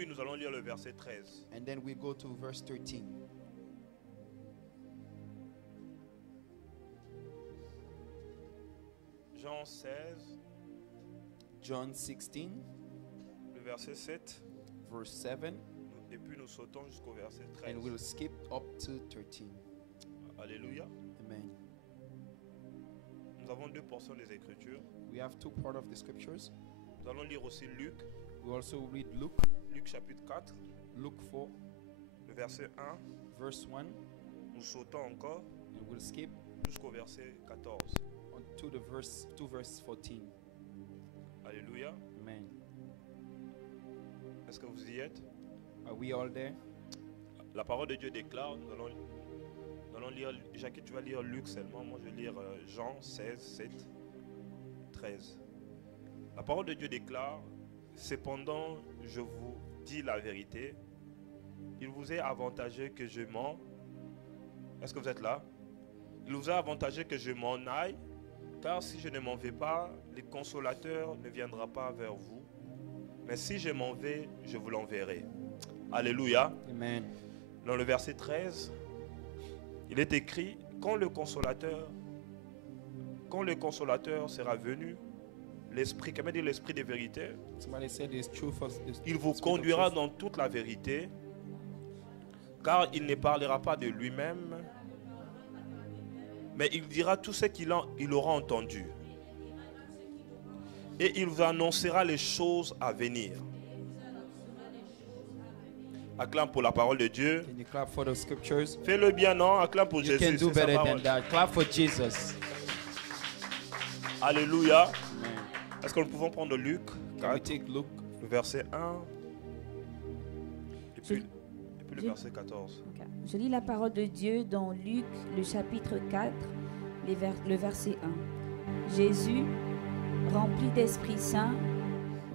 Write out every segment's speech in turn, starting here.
puis nous allons lire le verset 13. And then we go to verse 13. Jean 16, John 16, le verset 7. verse 7. Et puis nous sautons jusqu'au verset 13. And we'll skip up to 13. Alléluia. Amen. Nous avons deux portions des Écritures. We have two parts of the scriptures. Nous allons lire aussi Luc, We also read Luke, Luc chapitre 4, Luke 4, le verset 1. verse 1. Nous sautons encore And we'll skip jusqu'au verset 14. on to the verse 14. Alléluia. Amen. Est-ce que vous y êtes? Are we all there? La parole de Dieu déclare, nous allons lire, Jacques, tu vas lire Luc seulement, moi je vais lire Jean 16, 7, 13. La parole de Dieu déclare, cependant je vous dis la vérité, il vous est avantageux que je m'en... Est-ce que vous êtes là? Il vous est avantageux que je m'en aille, car si je ne m'en vais pas, le consolateur ne viendra pas vers vous. Mais si je m'en vais, je vous l'enverrai. Alléluia. Amen. Dans le verset 13, il est écrit, quand le consolateur sera venu, l'esprit, comment dire l'esprit de vérité, Somebody said this truth of this. il vous spirit of conduira truth. dans toute la vérité, car il ne parlera pas de lui-même, mais il dira tout ce qu'il aura entendu. Et il vous annoncera les choses à venir. Acclame pour la parole de Dieu. Can you clap for the scriptures? Fais-le bien, non? Acclame pour You Jésus. can do c'est sa better parole. than that. Clap for Jesus. Alléluia. Amen. Est-ce que nous pouvons prendre Luc Can we 4, take Luke? le verset 1 et puis le Je- verset 14. Ok. Je lis la parole de Dieu dans Luc, le chapitre 4, le verset 1. Jésus, rempli d'Esprit Saint,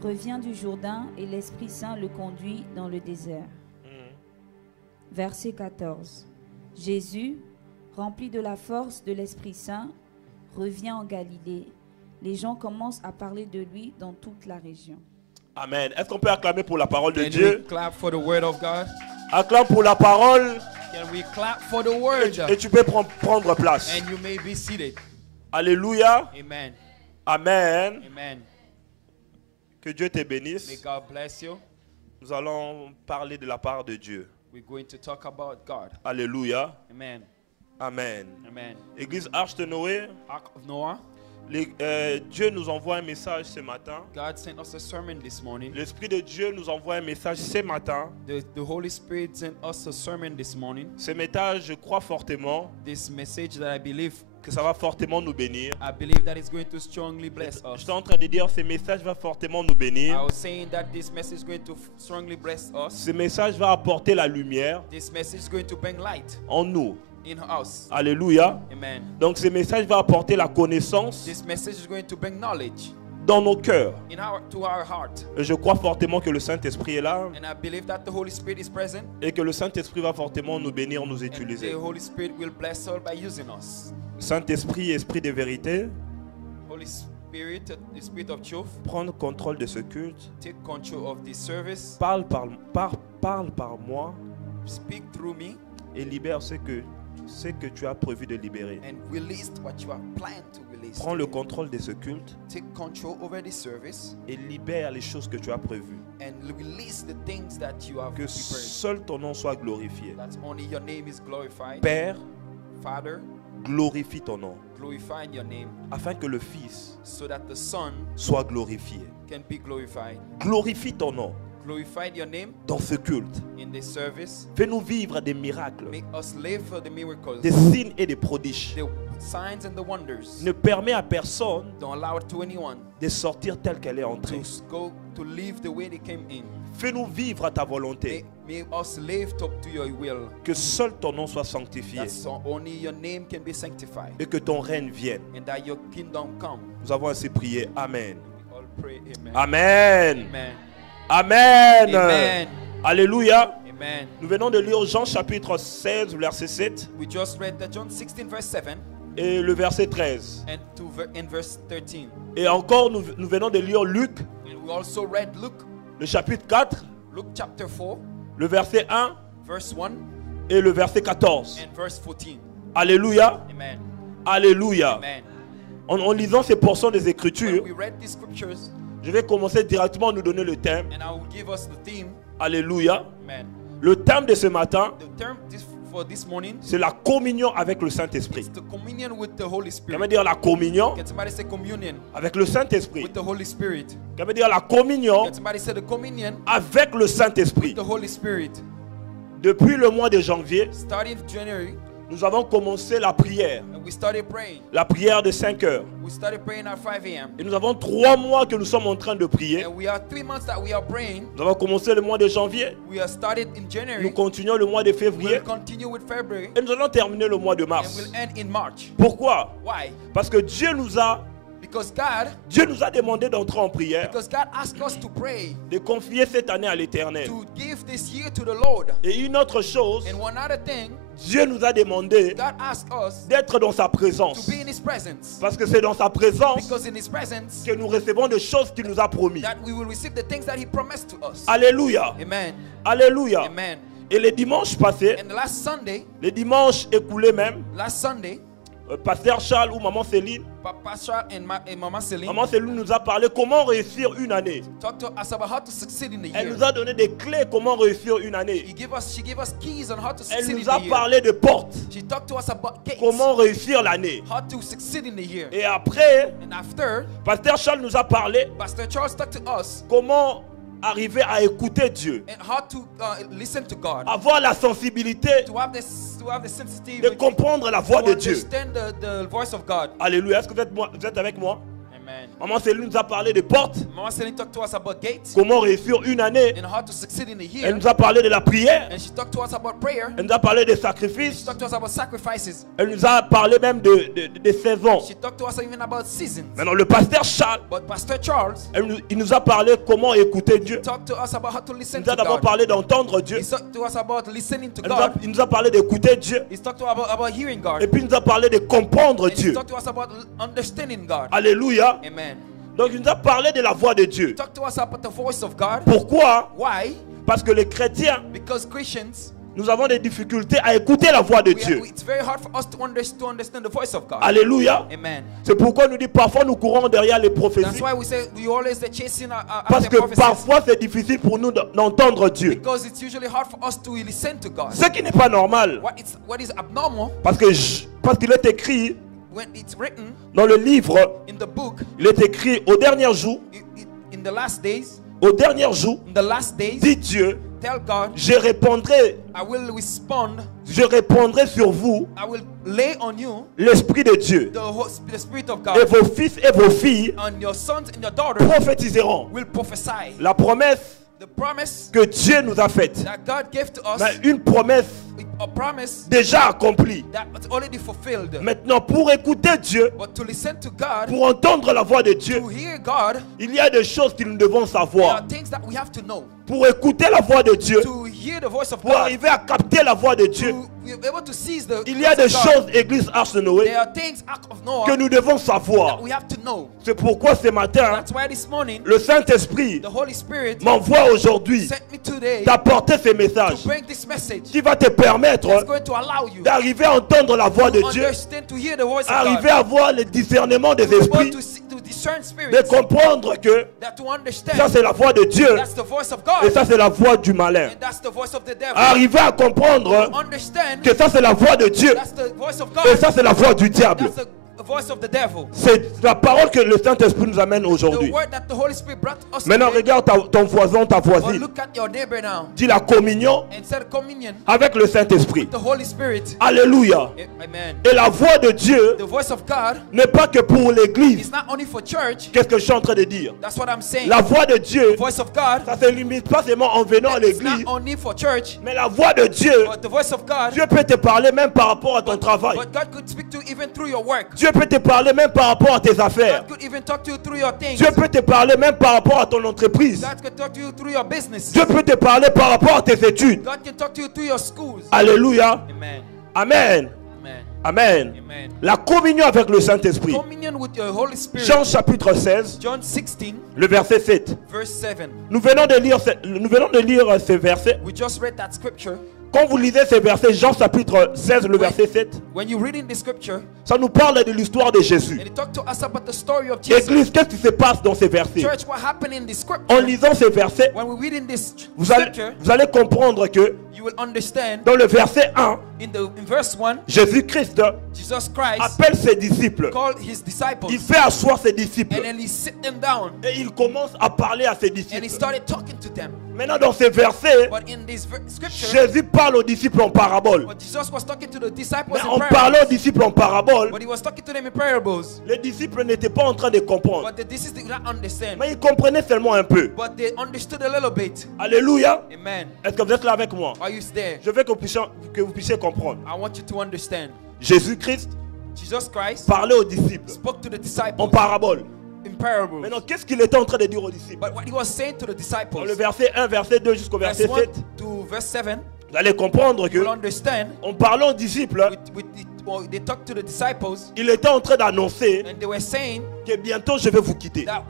revient du Jourdain et l'Esprit Saint le conduit dans le désert. Verset 14. Jésus, rempli de la force de l'Esprit Saint, revient en Galilée. Les gens commencent à parler de lui dans toute la région. Amen. Est-ce qu'on peut acclamer pour la parole de Can Dieu? we clap for the word of God? Acclame pour la parole Can we clap for the word? et tu peux prendre place. And you may be seated. Alléluia. Amen. Amen. Amen. Que Dieu te May bénisse. God bless you. Nous allons parler de la part de Dieu. We're going to talk about God. Alléluia. Amen. Amen. Amen. Église Arche de Noé, Ark of Noah. Dieu nous envoie un message ce matin. God sent us a sermon this morning. L'Esprit de Dieu nous envoie un message ce matin. The Holy Spirit sent us a sermon this morning. Ce message, je crois fortement This message that I believe que ça va fortement nous bénir. that it's going to strongly bless us. J'étais en train de dire, ce message va fortement nous I bénir. was saying that this message is going to strongly bless us. Ce message va apporter la lumière This message is going to bring light en nous. in us. Alléluia. Amen. Donc ce message va apporter la connaissance This message is going to bring knowledge dans nos cœurs. to our heart. Et je crois fortement que le Saint-Esprit est là And I believe that the Holy Spirit is present. et que le Saint-Esprit va fortement nous bénir, nous And the utiliser. Holy Spirit will bless us by using us. Saint-Esprit, Esprit de vérité, Holy Spirit, the Spirit of truth, prendre contrôle de ce culte. take control of this service. Parle par moi Speak through me et libère ce que tu as prévu de libérer. and release what you have planned to release. Prends le contrôle de ce culte Take control over this service et libère les choses que tu as prévues. and release the things that you have Que prepared. seul ton nom soit glorifié. That only your name is glorified. Père, Father, glorifie ton nom glorify your name afin que le Fils so that the Son soit glorifié. can be glorified. Glorifie ton nom Glorify your name dans ce culte. in this service. Fais-nous vivre des miracles, Make us live for the miracles, des signes et des prodiges. the signs and the wonders. Ne permets à personne Don't allow it to anyone de sortir telle qu'elle est entrée. to live the way they came in. Fais-nous vivre à ta volonté. May us live up to your will. Que seul ton nom soit sanctifié That so only your name can be sanctified et que ton règne vienne. and that your kingdom come. Nous avons ainsi prié. Amen. We all pray, amen. Amen. Amen. Amen. Amen. Alléluia. Amen. Nous venons de lire Jean chapitre 16, verset 7 We just read that John 16 verse 7 et le verset 13. and in verse 13. Et encore, nous venons de lire Luc, And we also read Luke, le chapitre 4, Luke chapter 4, le verset 1 verse 1 et le verset 14. and verse 14. Alléluia. Amen. Alléluia. Amen. En lisant ces portions des Écritures, When we read these scriptures, je vais commencer directement à nous donner le thème. and I will give us the theme. Alléluia. Amen. Le thème de ce matin, The term for this morning c'est la communion avec le Saint-Esprit. is the communion with the Holy Ça Spirit. veut dire la communion Can somebody say communion avec le Saint-Esprit. with the Holy Spirit? Ça veut dire la communion Can somebody say the communion avec le Saint-Esprit. with the Holy Spirit? Depuis le mois de janvier, Starting January, nous avons commencé la prière. and we started praying. La prière de 5 heures. We started praying at 5 a.m. Et nous avons 3 mois que nous sommes en train de prier. And we are 3 months that we are praying. Nous avons commencé le mois de janvier. We are started in Nous January. continuons le mois de We'll février. continue with February. Et nous allons terminer le mois de And mars. we'll end in March. Pourquoi? Why? Parce que Dieu nous a Because God demandé d'entrer en prière, asked us to pray, de confier cette année à l'Éternel. to give this year to the Lord. Et une autre chose, And one other thing, Dieu nous a demandé God asked us d'être dans sa to présence. be in His presence. Parce que c'est dans sa présence Because in His presence, que nous recevons des choses qu'il nous a promis. that we will receive the things that He promised to us. Alléluia. Amen. Alléluia. Amen. Et les dimanches passés, And the last Sunday, les dimanches écoulés même, Pasteur Charles ou Maman Céline, Papa Charles and Mama Celine Maman Céline nous a parlé comment réussir une année. talked to us about how to succeed in the Elle year. nous a donné des clés comment réussir une année. She gave us keys on how to Elle succeed in nous a the year. parlé de portes, She talked to us about gates, comment réussir l'année. how to succeed in the year. Et après, And after, Pasteur Charles nous a parlé Pastor Charles talked to us comment arriver à écouter Dieu, and how to listen to God, avoir la sensibilité to have the sensitivity de comprendre la voix to de Dieu. understand the voice of God. Alléluia. Est-ce que vous êtes avec moi? Amen. Maman Céline nous a parlé de portes, Mama Celine talked to us about gates comment réussir une année. and how to succeed in the Elle year. nous a parlé de la prière. And she talked to us about prayer. Elle nous a parlé des She sacrifices. talked to us about sacrifices. Elle nous a parlé même de saisons. She talked to us even about seasons. Maintenant, le pasteur Charles, But Pastor Charles il nous a parlé comment écouter Dieu. talked to us about how to Il listen nous a to d'abord God. parlé d'entendre Dieu. He talked to us about listening to Il God. nous a parlé d'écouter Dieu. He talked to us about hearing God. Et puis il nous a parlé de comprendre And he Dieu. talked to us about understanding God. Alléluia. Amen. Donc il nous a parlé de la voix de Dieu. He talked to us about the voice of God. Pourquoi? Why? Parce que les chrétiens, Because Christians, nous avons des difficultés à écouter la voix de Dieu. it's very hard for us to understand the voice of God. Alléluia. Amen. C'est pourquoi nous dit parfois nous courons derrière les That's prophéties. why we say we always chasing Parce after que prophecies. parfois c'est difficile pour nous d'entendre Dieu. Because it's usually hard for us to listen to God. Ce qui n'est pas normal. What is abnormal Parce qu'il est écrit when it's written dans le livre, in the book il est écrit au dernier jour, in the last days, au dernier jour, in the last days, dit Dieu, tell God, je répandrai sur vous I will lay on you l'Esprit de Dieu. the Spirit of Et God, vos fils et vos filles and your sons and your daughters prophétiseront. will prophesy. La promesse The promise que Dieu nous a faite, that God gave to us, mais une promesse a promise déjà accomplie. that's already fulfilled. Maintenant, pour écouter Dieu, But to listen to God, pour entendre la voix de Dieu, to hear God, il y a des choses que nous devons there are savoir. things that we have to know. Pour écouter la voix de Dieu, To hear the voice of pour God, arriver à capter la voix de Dieu, to be able to seize the il y a voice des of God. choses, Église Arche de Noé, There are things out of Noah que nous devons that savoir. we have to know. C'est pourquoi ce matin, That's why this morning le Saint-Esprit the Holy Spirit m'envoie aujourd'hui sent me today d'apporter ce to message bring this message qui va te permettre that's going to allow you d'arriver à entendre la voix de to Dieu, understand, to hear the voice of arriver God, à voir le discernement des to be able esprits, to discern de spirits, comprendre que that to ça understand c'est la voix de Dieu that's the voice of et God ça c'est la voix du malin. and that's the voice of the devil. Arriver à comprendre Understand que ça c'est la voix de Dieu that's the voice of et God, ça c'est la voix du diable. that's the voice of the devil. C'est la parole que le Saint-Esprit nous amène The aujourd'hui. word that the Holy Spirit brought us Maintenant today. regarde ton voisin, ta But voisine. look at your neighbor now Dis la communion and say communion avec le Saint-Esprit. with the Holy Spirit. Alléluia. Amen. Et la voix de Dieu The voice of God n'est pas que pour is l'église. not only for church. Qu'est-ce que je suis en train de dire? That's what I'm saying. La voix de Dieu, The voice of God ça ne se limite pas seulement en venant à it's not l'église, only for church, mais la voix de Dieu, but the voice of God, Dieu peut te parler même par rapport à ton travail. but God could speak to you even through your work. Dieu peut te parler même par rapport à tes affaires. God could even talk to you through your things. Dieu peut te parler même par rapport à ton entreprise. God could talk to you through your business. Dieu peut te parler par rapport à tes études. God can talk to you through your schools. Alléluia. Amen. Amen. Amen. Amen. Amen. La communion avec le Saint-Esprit. Communion with your Holy Spirit. Jean chapitre 16, John 16, le verset 7. verse 7. Nous venons de lire ce verset. We just read that scripture. Quand vous lisez ce verset, Jean chapitre 16, le verset 7, When you read in the scripture, ça nous parle de l'histoire de Jésus. and it talked to us about the story of Jesus. Église, qu'est-ce qui se passe dans ces versets? Church, what happened in this En scripture? lisant ces versets, When we read in this vous scripture, allez comprendre que you will understand dans le verset 1, in verse 1, Jésus-Christ Jesus Christ appelle ses disciples. called his disciples, Il fait asseoir ses disciples. and then he sit them down, Et il commence à parler à ses and he disciples. started talking to them. Maintenant, dans ces versets, But in this scripture, Jésus parle aux disciples en parabole. but Jesus was talking to the disciples Mais in en parables. parlant aux disciples en parabole, But he was talking to them in parables. les disciples n'étaient pas en train de comprendre. But the disciples did not understand. Mais ils comprenaient seulement un peu. But they understood a little bit. Alléluia. Amen. Est-ce que vous êtes là avec moi? Are you there? Je veux que vous puissiez comprendre. I want you to understand. Jésus-Christ Jesus Christ parlait aux disciples spoke to the en disciples parabole. in parables. Maintenant, qu'est-ce qu'il était en train de dire aux disciples? But what he was saying to the Dans disciples, le verset 1, verset 2 jusqu'au verse verset 1 7, to verse 7, vous allez comprendre you will que understand. en parlant aux disciples, They talked to the disciples, il était en train d'annoncer and they were saying que bientôt je vais vous quitter. that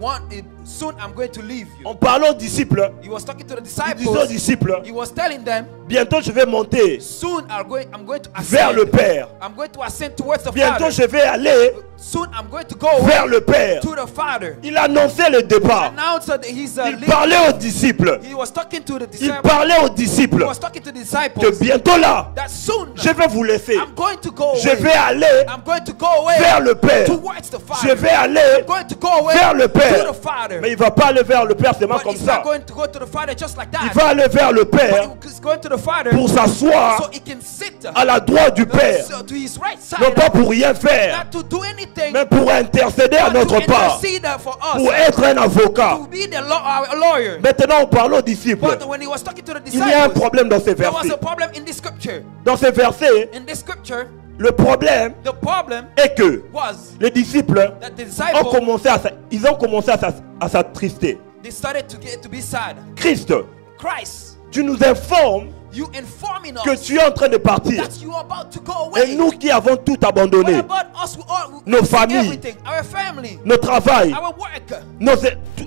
soon I'm going to leave you. En parlant aux disciples, He was talking to the il disait aux disciples. disciples, He was telling them, bientôt je vais monter soon I'm going to vers le ascend. Père. I'm going to ascend towards the Bientôt Father. je vais aller Soon I'm going to go vers le Père. to the Father. Il annonçait le départ. Announced that he's Il leaving. parlait aux disciples. He was talking to the Il disciples. parlait aux He disciples was talking to the que disciples bientôt là, that soon je vais vous laisser. I'm going to go Je away. vais aller I'm going to go away vers le Père. towards the Je Father. vais aller I'm going to go away vers le to Père. the Father. Mais il ne va pas aller vers le Père seulement But comme he's ça. not going to go to the Father just like Il that. va aller vers le Père But he's going to the Father pour s'asseoir so he can sit à la droite du Père. to his right side. Non pas pour rien faire, Not to do anything, mais pour intercéder à but notre to part. intercede for us. Pour être un avocat. To be the our lawyer. Maintenant, on parle aux disciples. But when he was talking to the Il y a un disciples, problème dans ces there was versets. a problem in this scripture. Dans ces versets, In this scripture, le problème the problem est que was les disciples that the ont disciples, commencé ils ont commencé à s'attrister. they started to be sad. Christ, Christ, tu nous informes you informing que us tu es en train de partir. that you are about to go Et away. nous qui avons tout What abandonné, about us? Nos familles, everything, our family, notre travail, our work.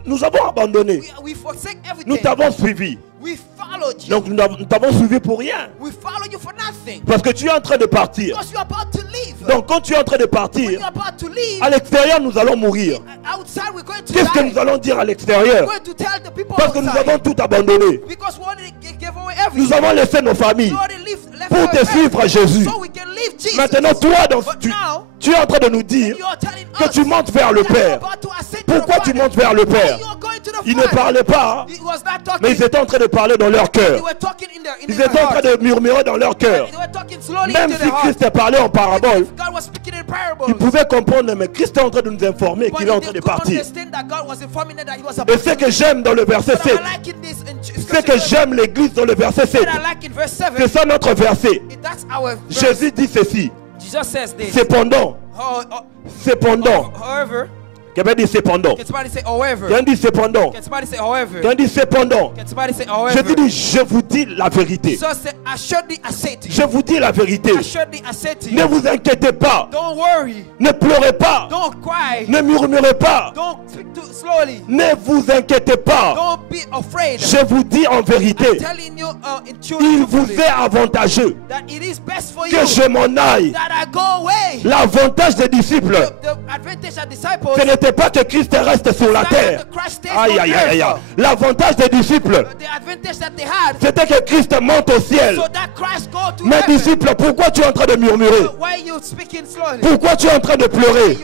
nous avons abandonné. We forsake Nous everything. t'avons suivi. We followed you. Donc nous t'avons suivi pour rien. We follow you for nothing. Parce que tu es en train de partir. Because you're about to leave. Donc quand tu es en train de When partir, you're about to leave, à l'extérieur nous allons mourir. outside we're going to Qu'est-ce que die. nous allons dire à We're l'extérieur? going to tell the people Parce que nous outside. avons tout abandonné. Because we already gave away Nous everything. avons laissé nos familles We already left pour our te family suivre, Jésus. so we can leave Jesus. Maintenant, toi, But now, tu es en train de nous dire you're telling que us tu montes vers le that you're Père. about to ascend to Pourquoi the tu Father. montes vers le Père? Why you're going to the Ils ne Father. parlaient pas, He was not talking. mais ils étaient en train de parler dans leur They cœur. were talking in their Ils étaient en train de murmurer dans leur cœur. They were talking slowly Même into si their heart. Christ parlait en parabole, God was speaking in ils parables. pouvaient comprendre, mais Christ est en train de nous informer But qu'il est en train they de could partir. understand that God was informing them that he was Et about ce to que leave. j'aime dans le verset But 7, I like in this in ce que j'aime l'église dans le verset 7, what I like in verse 7. c'est ça notre verset. That's our verse. Jésus dit ceci, Jesus says this. cependant, However, quelqu'un dit cependant, can somebody say however? quelqu'un dit cependant, Can somebody say however? quelqu'un dit cependant. Can somebody say Jésus however? dit, je vous dis la vérité. Jesus said, assuredly I say to you. Je vous dis la vérité. Assuredly I say to Ne you. vous inquiétez pas. Don't worry. Ne pleurez pas. Don't cry. Ne murmurez pas. Don't speak too slowly. Ne vous inquiétez pas. Don't be afraid. Je vous dis en I'm vérité, telling you in il vous truthfully est avantageux that it is best for you que je m'en aille. that I go away. L'avantage des disciples, The advantage of disciples ce n'était pas que Christ reste sur la is not terre. that the Christ stays Aïe, on aïe, aïe, aïe. earth. L'avantage des disciples, The advantage that they had c'était que Christ monte au ciel. so that Christ go to Mes heaven. disciples, pourquoi tu es en train de murmurer? Why you speaking slowly? Pourquoi tu es en train de pleurer?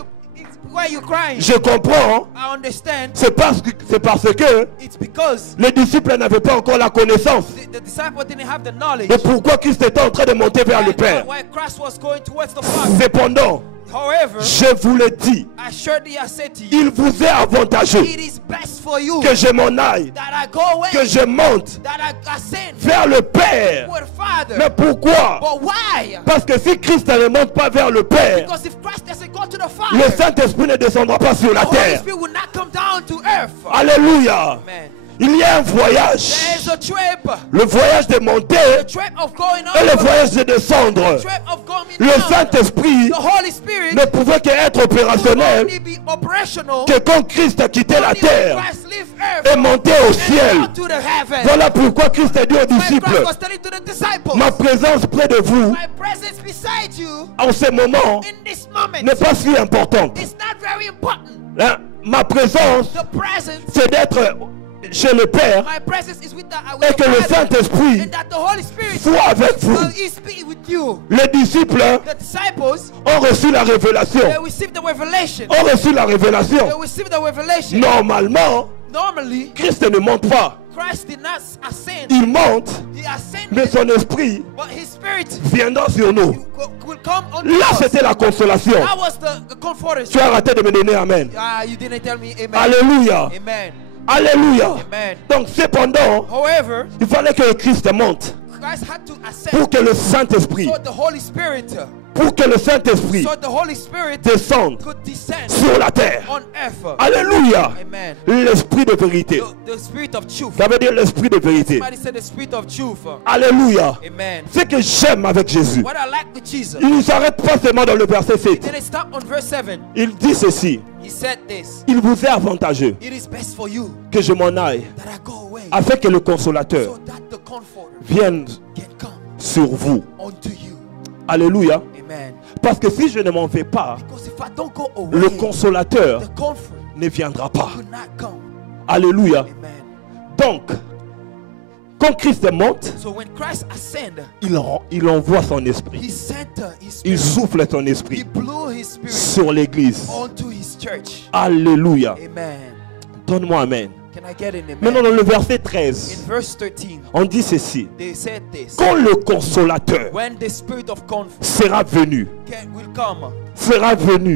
Why you crying? Je comprends. I understand. C'est parce que It's because les disciples n'avaient pas encore la connaissance the disciples didn't have the knowledge. de pourquoi Christ était en train de monter vers le Père. Why Christ was going towards the Father. Cependant, However, je vous le dis, assuredly I say to you, il vous est avantageux it is best for you que je m'en aille, that I go away, que je monte that I ascend vers le Père. toward Father. Mais pourquoi? But why? Parce que si Christ ne monte pas vers le Père, Because if Christ doesn't go to the le Father, Saint-Esprit ne descendra pas sur the la Holy terre. Spirit will not come down to earth. Alléluia. Amen. Il y a un voyage. There is a trip. Le voyage de monter The trip of going et le up. voyage de descendre. The trip of going Le down. Saint-Esprit The Holy Spirit ne pouvait qu'être will opérationnel only be operational que quand Christ a quitté la only when terre Christ leave earth et monté au ciel. and go to the heaven. Voilà pourquoi Christ a dit aux When disciples, Christ was telling to the disciples, ma présence près de vous my presence beside you en ce moment in this moment n'est pas si importante. is not very important. Hein? Ma présence, The presence, c'est d'être chez le Père my presence is with et the que le Father, Saint-Esprit and that the Holy Spirit soit avec vous. is be with you. Les disciples The disciples, ont reçu la révélation. they received the revelation. Ont reçu la révélation. They received the revelation. Normalement, Normally, Christ ne monte pas. Christ did not ascend. Il monte, He ascended, mais son esprit but his spirit viendra sur nous. will come on Là, us. c'était la consolation. That was the comforter. Tu as raté de me donner Amen. You didn't tell me amen. Alléluia. Amen. Alléluia. Amen. Donc, cependant, However, il fallait que le Christ monte Christ had to ascend pour que le Saint-Esprit, so the Holy Spirit, pour que le Saint-Esprit so the Holy Spirit descende could descend sur la terre. on earth. Alléluia. Amen. L'esprit de vérité. The spirit of truth. Ça veut dire l'esprit de vérité. Somebody said the spirit of truth. Alléluia. Amen. Ce que j'aime avec Jésus, What I like with Jesus, il ne s'arrête pas seulement dans le verset 7. didn't stop on verse 7. Il dit ceci. He said this. Il vous est avantageux It is best for you que je m'en aille that I go away afin que le consolateur so that the comforter vienne can come sur vous. unto you. Alléluia. Amen. Parce que si je ne m'en vais pas, Because if I don't go away, le consolateur the comfort ne viendra pas. could not come. Alléluia. Amen. Donc, quand Christ monte, So when Christ ascended, il envoie son esprit. he sent his Il spirit. souffle son He esprit blew his spirit sur l'église. onto his church. Alléluia. Amen. Donne-moi Amen. Can I get an amen? Maintenant, dans le verset In 13, verse 13, on dit ceci. they said this. Quand le consolateur When the spirit of comfort sera venu,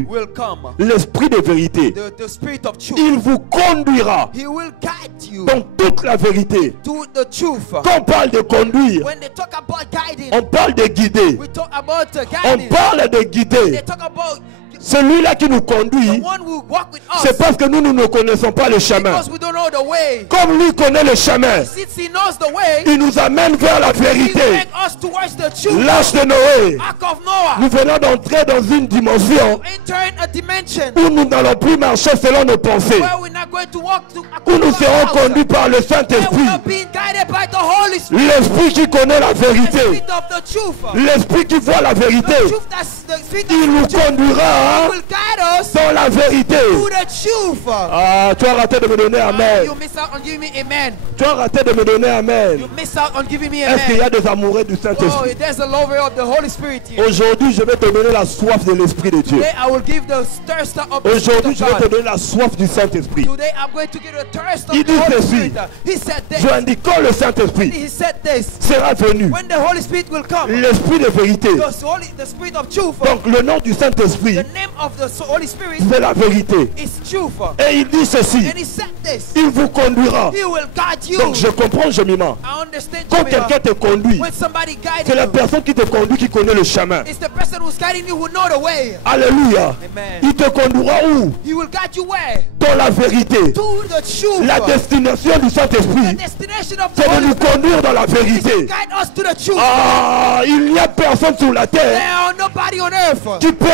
will come, l'esprit de vérité, the spirit of truth, il vous conduira he will guide you dans toute la vérité. to the truth. Quand on parle de conduire, When they talk about guiding, on parle de guider. we talk about On guiding. parle de They guider. talk about Celui-là qui nous the conduit, one who walk with us c'est parce que nous ne connaissons pas le chemin. because we don't know the way. Comme lui connaît le chemin, Since he knows the way, il nous amène vers la he vérité. take us towards the truth. L'âge de Noé, Ark of Noah, nous venons d'entrer dans une dimension enter a dimension où nous n'allons plus marcher selon nos pensées, where we're not going to walk to où nous serons conduits par le where we Saint-Esprit, are being guided by the Holy Spirit, l'Esprit qui connaît la the vérité, spirit of the truth. l'Esprit qui voit la The vérité. truth that's the spirit Il nous of the truth conduira will guide us dans la vérité. to the truth. Ah, tu as raté de me donner Amen. You miss out on giving me amen. Tu as raté de me donner Amen. You miss out on giving me Est-ce qu'il y amen. a des amoureux du Oh, Saint-Esprit? there's a lover of the Holy Spirit here. Aujourd'hui, je vais te donner la soif de l'Esprit de Dieu. Today I will give the thirst of the Spirit Aujourd'hui, of je vais te God. donner la soif du Saint-Esprit. Today I'm going to give the thirst of Il the dit Holy ceci. Spirit. He said this. Je indique quand le Saint-Esprit He said this. sera venu, When the Holy Spirit will come, l'Esprit de vérité. the Spirit of truth, Donc, le nom du Saint-Esprit, the name of the Holy Spirit c'est la vérité. is truth. Et il dit ceci, And he said this. il vous conduira. He will guide you. Donc, je comprends, je m'y mens. I understand Quand you. quelqu'un te conduit, When somebody guides c'est la you, personne qui te conduit qui connaît le chemin. it's the person who's guiding you who know the way. Alléluia. Amen. Il te conduira où? He will guide you where? Dans la vérité. To the truth. La destination du The Saint-Esprit, destination of the c'est de Holy nous Spirit conduire dans la is to vérité. guide us to the truth. Ah, il n'y a personne sur la There terre are nobody on earth qui peut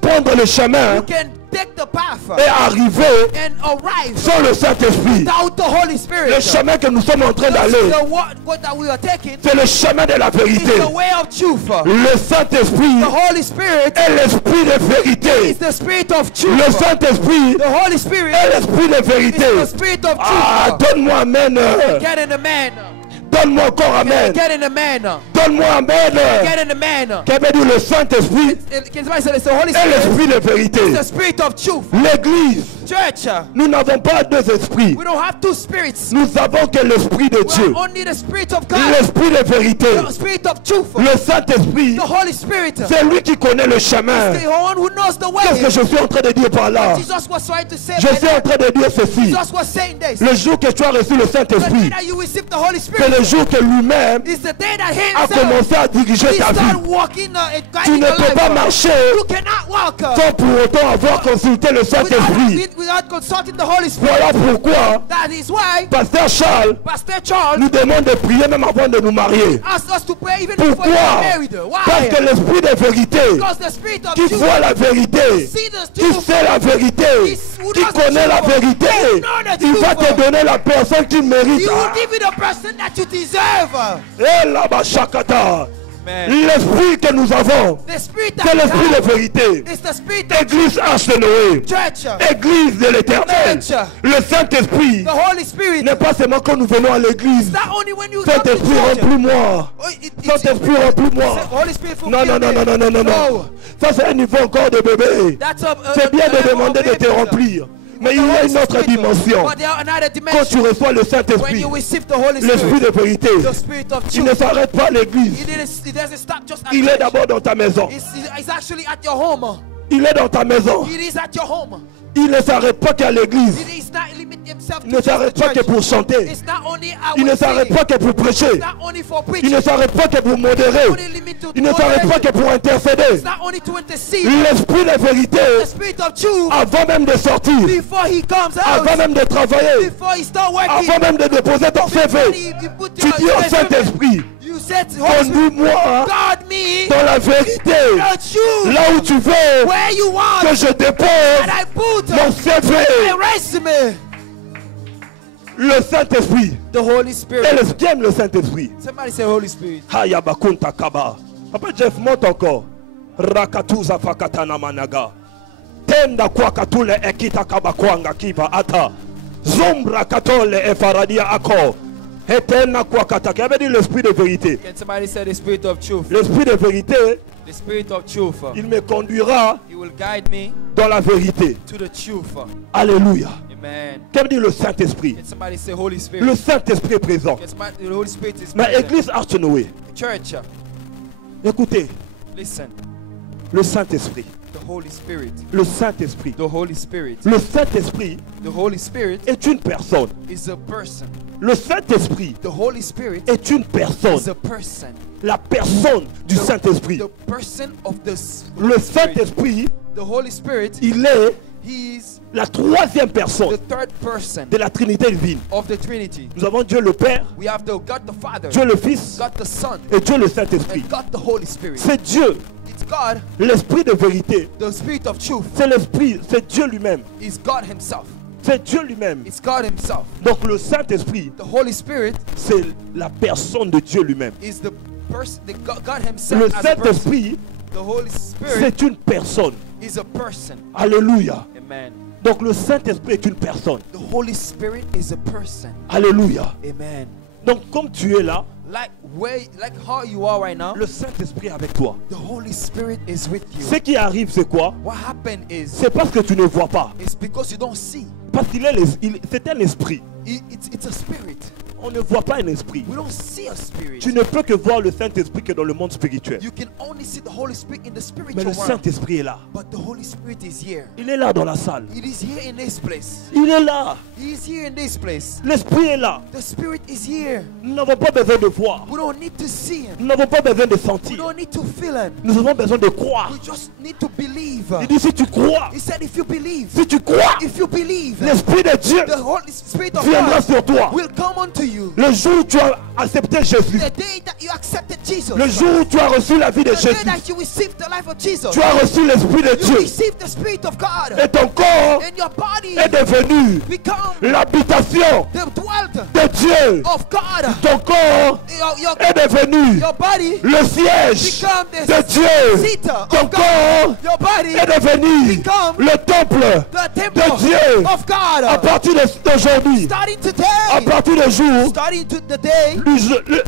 prendre le chemin who can take the path et arriver and arrive sans le Saint-Esprit. without the Holy Spirit. Le chemin que nous sommes en train d'aller, What that we are taking c'est le chemin de la is vérité. the way of truth. Le Saint-Esprit The Holy Spirit est l'esprit de is vérité. the spirit of truth. Le Saint-Esprit The Holy Spirit est l'esprit de is the vérité. spirit of Ah, truth. donne-moi Amen. Get in the man. Donne-moi encore Amen. Get in the man. Donne-moi Amen. Get in the man. Qui veut dire le Saint-Esprit Can somebody say it's the Holy est Spirit? l'esprit de It's vérité. the spirit of truth. L'église, Church, nous n'avons pas deux esprits. we don't have two spirits. Nous avons que l'esprit de We Dieu. have only the spirit of God. L'esprit de vérité. The spirit of truth. Le Saint-Esprit, The Holy Spirit. c'est lui qui connaît le chemin. The one who knows the way. Qu'est-ce que je suis en train de dire par là? Jesus was trying to say Je by suis en that. train de dire ceci. Jesus was saying this. Le jour que tu as reçu le The day Saint-Esprit, that you receive the Holy c'est Spirit le jour que lui-même is the day that a himself commencé à diriger he ta vie. start walking and Tu guiding ne your peux pas life. marcher You cannot walk sans pour autant avoir consulté le Saint-Esprit. without consulting the Holy Spirit. Voilà pourquoi That is why Pasteur Charles Pastor Charles nous demande de prier même avant de nous marier. asked us to pray even before we Pourquoi? get married. Parce que Why? l'esprit de vérité, Because the Spirit of qui truth, voit la vérité, see the qui truth, sait la vérité, qui connaît la vérité, il va te donner la personne qui mérite. He will give you the person that you deserve. Et là-bas, Shakata, Amen. l'esprit que nous avons, The Spirit c'est that l'esprit we de have vérité. is the Spirit of Église Arche de Noé, church. Église de l'Éternel, Church. le Saint-Esprit The Holy Spirit. n'est pas seulement quand nous venons à l'église. Not only when you come to Saint-Esprit, church. remplis-moi. Oh, Saint-Esprit, remplis-moi. Holy Spirit Non, non, non, non, non, non, non, non. Ça, c'est un niveau encore de bébé. That's C'est bien de demander de te remplir. Mais il y a une autre dimension. But there are another Quand tu dimension. reçois le When Saint-Esprit, you receive the Holy l'Esprit Spirit, de vérité, the Spirit of il ne truth, s'arrête pas à l'église. it doesn't stop just at Il est church. d'abord dans ta maison. It's actually at your home. Il est dans ta maison. It is at your home. Il ne s'arrête pas qu'à l'église. It is not limit himself Il to ne just s'arrête the pas que church. pour chanter. It's not only our Il ne s'arrête singing. pas que pour prêcher. It's not only for Il preaching. ne s'arrête pas que pour modérer. Only limit to Il ne s'arrête pas que pour intercéder. It's not only to intercede. L'Esprit de vérité, The Spirit of truth, avant même de sortir, before he comes avant out, même de travailler, before he start working, avant même de déposer ton before CV, you put tu your dis au resume, Saint-Esprit, you said, Holy Spirit, conduis-moi guard me, dans la vérité, the truth, là où tu veux where you want, que je dépose and I put mon CV. my resume. Le Saint-Esprit. The Holy Et Spirit. qui aime le Saint-Esprit? Somebody say Holy Spirit. Hayabakunta Kaba. Papa Jeff, monte encore. Rakatuza fakatana managa. Tenda kwa katule ekita kaba kwanga kiva ata. Zumbra katole efaradia ako. Etena kwa katake. Avait dit l'esprit de vérité. Can somebody say the Spirit of truth? L'esprit de vérité, The Spirit of truth. il me conduira He will guide me dans la vérité. to the truth. Alléluia. Amen. Qu'est-ce que dit le Saint-Esprit? Can somebody say Holy Spirit? Le Saint-Esprit est présent. Can somebody, the Holy Spirit is Mais present. Église Arche Noé, Church, écoutez, listen. le Saint-Esprit, The Holy Spirit. le Saint-Esprit, The Holy Spirit. le Saint-Esprit The Holy Spirit est une personne. is a person. Le Saint-Esprit The Holy Spirit est une personne. is a person. La personne du The- Saint-Esprit. The person of the Le Holy Spirit. Saint-Esprit, The Holy Spirit, il est he is la troisième the personne third person de la Trinité divine. of the Trinity. Nous avons Dieu le Père, We have the God the Father, Dieu le Fils God the Son, et Dieu le Saint-Esprit. and God the Holy Spirit. C'est Dieu, It's God, l'Esprit de vérité. the Spirit of truth, C'est l'Esprit, c'est Dieu lui-même. is God Himself. C'est Dieu lui-même. It's God Himself. Donc le Saint-Esprit, The Holy Spirit c'est la personne de Dieu lui-même. is the person, the God Himself Le as a person. Saint-Esprit, The Holy Spirit c'est une personne. is a person. Alléluia. Amen. Donc le Saint-Esprit est une personne. The Holy Spirit is a person. Alléluia. Amen. Donc comme tu es là, Like how you are right now, le Saint-Esprit est avec toi. the Holy Spirit is with you. Ce qui arrive, c'est quoi? What happened is, C'est parce que tu ne vois pas. it's because you don't see. Parce qu'il est c'est un esprit. It's a spirit. On ne voit pas un esprit. We don't see a spirit. Tu ne peux que voir le Saint-Esprit que dans le monde spirituel. You can only see the Holy Spirit in the Mais spiritual le world. Saint-Esprit est là. But the Holy Spirit is here. Il est là dans la salle. It is here in this place. Il est là. He is here in this place. L'Esprit est là. The Spirit is here. Nous n'avons pas besoin de voir. We don't need to see Him. Nous n'avons pas besoin de We sentir. don't need to feel Him. Nous avons besoin de croire. We just need to believe. Il dit si tu crois, He said, if you believe, si tu crois, if you believe, l'Esprit de Dieu the Holy Spirit of viendra God sur toi. will come unto you. Le jour où tu as accepté Jésus, The day that you accepted Jesus, le jour où tu as reçu la vie de the day Jésus, that you received the life of Jesus, tu as reçu l'Esprit de you Dieu received the Spirit of God, et ton corps and your body est devenu become l'habitation the dwelt de Dieu. of God. Ton corps Your est devenu your body le siège become de the Dieu. seat of Ton God. corps Your body est devenu become le temple the temple de Dieu. of God. À partir d'aujourd'hui, Starting à today, partir du jour, starting to the day,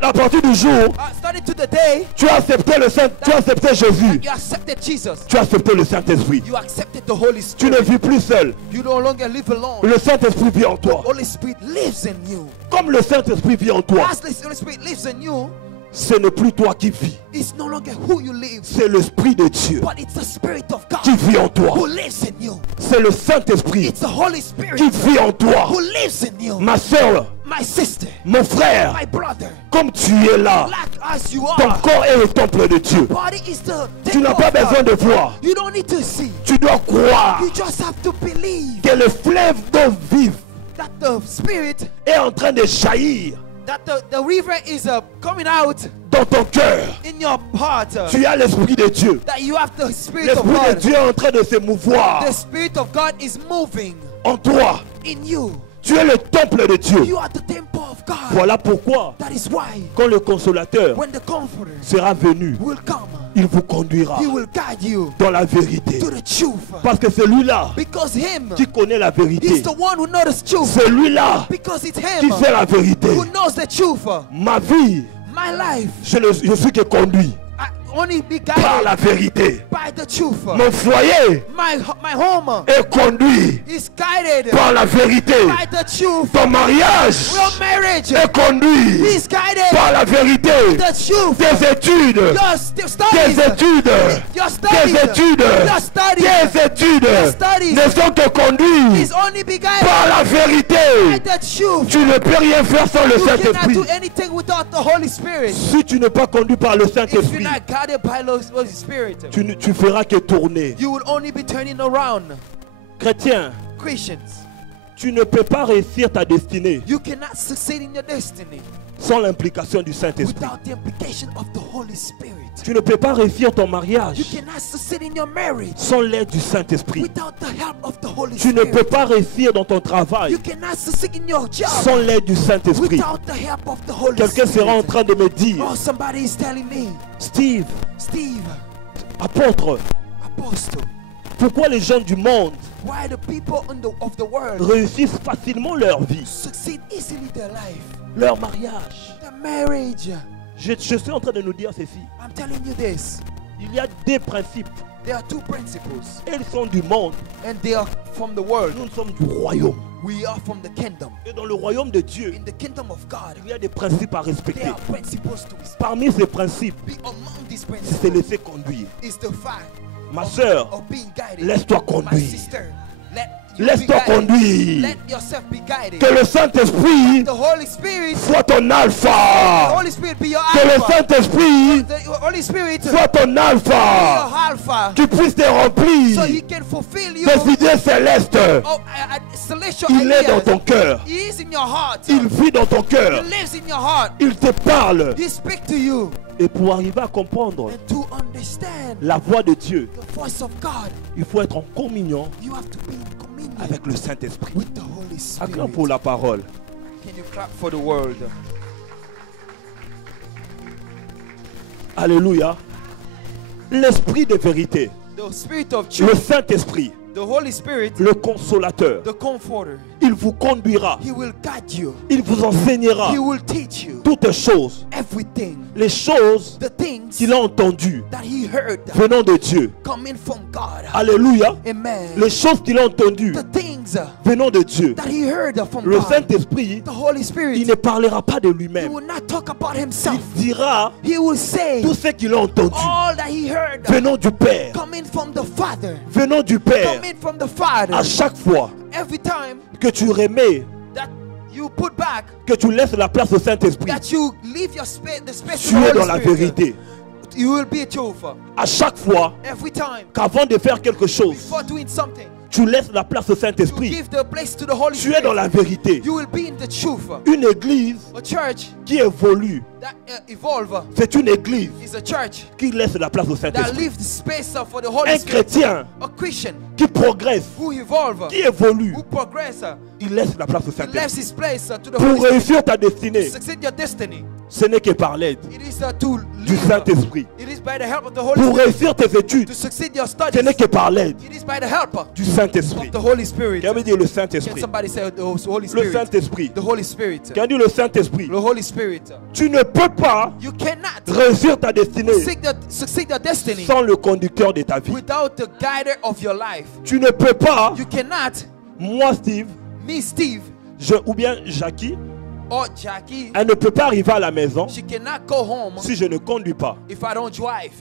à partir du jour, starting to the day tu as accepté le Saint, tu as accepté Jésus, you accepted Jesus, tu as accepté le Saint-Esprit. you accepted the Holy Tu ne Spirit. vis plus seul. You no longer live alone. Le Saint-Esprit vit en The toi. Holy Spirit lives in you. Comme le Saint-Esprit vit en toi, As the Holy Spirit lives in you, ce n'est plus toi qui vis, it's no longer who you live, c'est l'Esprit de Dieu but it's the Spirit of qui God vit en toi. who lives in you. C'est le Saint-Esprit It's the Holy Spirit qui vit en toi. who lives in you. Ma soeur, My sister, mon frère, my brother, comme tu es là, like as you Ton are. corps est le temple de Dieu. Body is the Tu n'as temple pas of besoin God. de voir. You don't need to see. Tu dois croire You just have to believe que le fleuve d'eau vive that the spirit, est en train de jaillir that the river is coming out dans ton cœur. in your heart. Tu as l'Esprit de Dieu. That you have the spirit of L'Esprit de God. Dieu est en train de se mouvoir The spirit of God is moving en toi. in you. Tu es le temple de Dieu. You are the temple of God. Voilà pourquoi, That is why quand le consolateur when the comforter sera venu, will come, il vous conduira he will guide you dans la vérité. to the truth. Parce que celui-là Because him, qui connaît la vérité, he's the one who knows the truth. celui-là Because it's qui him fait la vérité. who knows the truth. Ma vie, My life, je suis que conduit I only be par la guided vérité. by the truth. Mon foyer My home est conduit is guided par la vérité. by the truth. Ton mariage Your marriage est conduit is guided par la vérité. the truth. Tes études, Your tes studies, études, your tes studies, études, your studies tes études studies ne sont que conduits is only be guided par la by vérité. the truth. Tu ne peux rien faire sans le You cannot Saint-Esprit. do anything without the Holy Spirit. Si tu n'es pas conduit par le If you're Saint-Esprit, not guided by the Holy Spirit, tu feras que tourner. you will only be turning around. Chrétien, Christians, tu ne peux pas réussir ta destinée you cannot succeed in your destiny sans l'implication du Saint-Esprit. without the implication of the Holy Spirit. Tu ne peux pas réussir ton You mariage cannot succeed in your marriage sans l'aide du Saint-Esprit. without the help of the Holy Tu ne peux Spirit. pas réussir dans ton travail You cannot succeed in your job sans l'aide du Saint-Esprit. without the help of the Holy Quelqu'un sera en Spirit. train de me dire, Oh, somebody is telling me, Steve, Steve, apôtre, Apostle, pourquoi les gens du monde why the people of the world réussissent facilement leur vie, succeed easily their life, leur mariage? their marriage? Je suis en train de nous dire ceci. I'm telling you this. Il y a des principes. There are two principles, Ils sont du monde. and they are from the world. Nous sommes du royaume. We are from the kingdom. Et dans le royaume de Dieu, In the kingdom of God, il y a des principes à there respecter. are principles to respect. Parmi ces principes, Be among these c'est se principles laisser conduire. is the fact Ma sœur, of being guided. laisse-toi My conduire. sister, let you be Laisse-toi guided. conduire. Let yourself be guided. Que le Saint-Esprit The Holy Spirit, soit ton the alpha. Holy Spirit be your Que le alpha. Saint-Esprit The Holy Spirit be soit ton your alpha. alpha, Qu'il puisse te so remplir He can fulfill you. des idées célestes. Celestial Il est dans ideas. ton cœur. He is in your heart. Il vit dans ton He cœur. lives in your heart. Il te parle. He speaks to you. Et pour arriver à comprendre And to understand la voix de Dieu, the voice of God, il faut être en communion you have to be in communion avec le Saint-Esprit. with the Holy Spirit. Acclame pour la parole. Can you clap for the world? Alléluia. L'Esprit de vérité, The Spirit of le truth, Saint-Esprit, the Holy Spirit, le consolateur, the Comforter, il vous conduira, He will guide you. il vous enseignera He will teach you toutes choses, everything, les choses the things qu'il a entendues that He heard venant de Dieu. coming from God. Alléluia. Amen. Les choses qu'il a entendues The things venant de Dieu. that He heard from Le God. Saint-Esprit, The Holy il Spirit, ne parlera pas de He lui-même. will not talk about Il Himself. dira He will say tout ce qu'il a entendu all that He heard venant du Père. coming from the Father. Venant du Père. Coming from the Father. À chaque fois Every time que tu remets, that you put back, que tu laisses la place au Saint-Esprit, that you leave your space, the space tu to the es Holy dans la Spirit, vérité. you will be a truth. À chaque fois Every time, qu'avant de faire quelque chose, before doing something, tu laisses la place au you Saint-Esprit, give the place to the Holy tu es dans Spirit. la vérité. You will be in the truth. Une église A church qui évolue, that evolve c'est une église is a church qui laisse la place au that Saint-Esprit. leaves the space for the Holy Un Spirit. chrétien A Christian qui progresse, who evolve, qui évolue, who progress, il laisse la place au he Saint-Esprit. left his place to the Holy Pour Spirit. réussir ta To destinée, succeed your destiny, ce n'est que par l'aide it is to du live. Saint-Esprit. It is by the help of the Holy Pour Spirit. réussir tes études, To succeed your ce studies, n'est que par l'aide it is by the help du Saint-Esprit. of the Holy Spirit. Qui veut dire le Can Saint-Esprit? somebody say the Holy Le Spirit? Saint-Esprit. The Holy Spirit. Qui a dit le Saint-Esprit? The Holy Spirit. Tu ne peux pas You cannot réussir ta destinée succeed your destiny sans le conducteur de ta vie. without the guider of your life. Tu ne peux pas, You cannot, moi Steve, me Steve ou bien Jackie, or Jackie, elle ne peut pas arriver à la maison she cannot go home si je ne conduis pas. if I don't drive.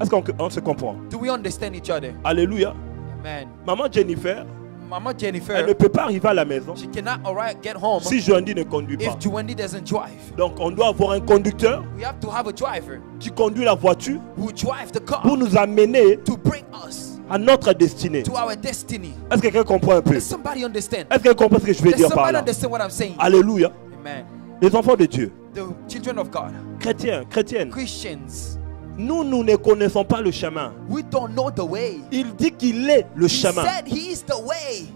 Est-ce qu'on se comprend? Do we understand each other? Alléluia. Amen. Maman Jennifer, Mama Elle ne Jennifer, peut pas arriver à la maison she cannot get home si Joandy ne conduit pas. if Juwendy doesn't drive. Donc on doit avoir un conducteur We have to have a driver qui conduit la voiture who drive the car pour nous amener to bring us à notre destinée. to our destiny. Est-ce que quelqu'un comprend un peu? Does somebody understand? Est-ce que quelqu'un comprend ce que je veux Does dire par somebody là? understand what I'm saying? Alléluia. Amen. Les enfants de Dieu, The children of God, chrétiens, chrétiennes, Christians, nous ne connaissons pas le chemin. we don't know the way. Il dit qu'il est le He chemin. said he is the way.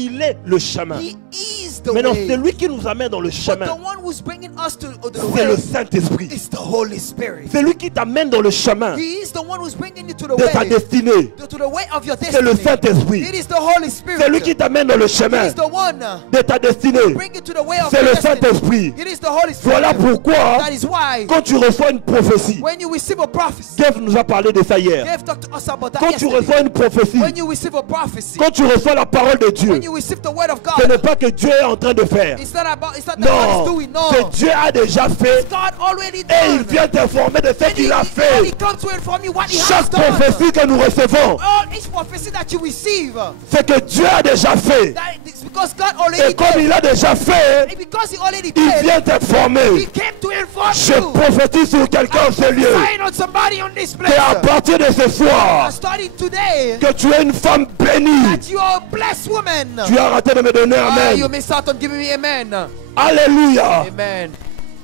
Il est le chemin. He is the Maintenant, way. c'est lui qui nous amène dans le But the chemin. one who's bringing us to the C'est le way Saint-Esprit. is the Holy Spirit. C'est lui qui t'amène dans le chemin He is the one who's bringing you to the de ta way, destinée. to the way of your C'est le destiny. Saint-Esprit. It is the Holy Spirit. C'est lui qui t'amène dans le He chemin is the one de ta destinée. bring you to the way of C'est your le destiny. Saint-Esprit. It is the Holy Spirit. Voilà pourquoi, That is why quand tu reçois une prophétie, when you receive a prophecy, Jeff nous a parlé de ça hier. Dave talked to us about that Quand tu yesterday. reçois une prophétie, When you receive a prophecy, quand tu reçois la parole de Dieu, when you receive the word of ce n'est God, pas que Dieu est en train de faire. it's not that God is Non, doing. No, que Dieu a déjà fait God already et il done. vient t'informer de ce And qu'il a he fait. comes to inform you what he has Chaque done. prophétie que nous recevons, All each prophecy that you receive, c'est que Dieu a déjà fait. that it's because God Et already comme did. il a déjà fait, And because he already il did, vient he t'informer. came to inform Je you. prophétise sur quelqu'un en ce lieu. Sign on somebody on this place. Et à partir de ce soir, And starting today, que tu es une femme bénie. that you are a blessed woman. Tu as raté de me donner You amen. may start on giving me amen. Alléluia. Amen.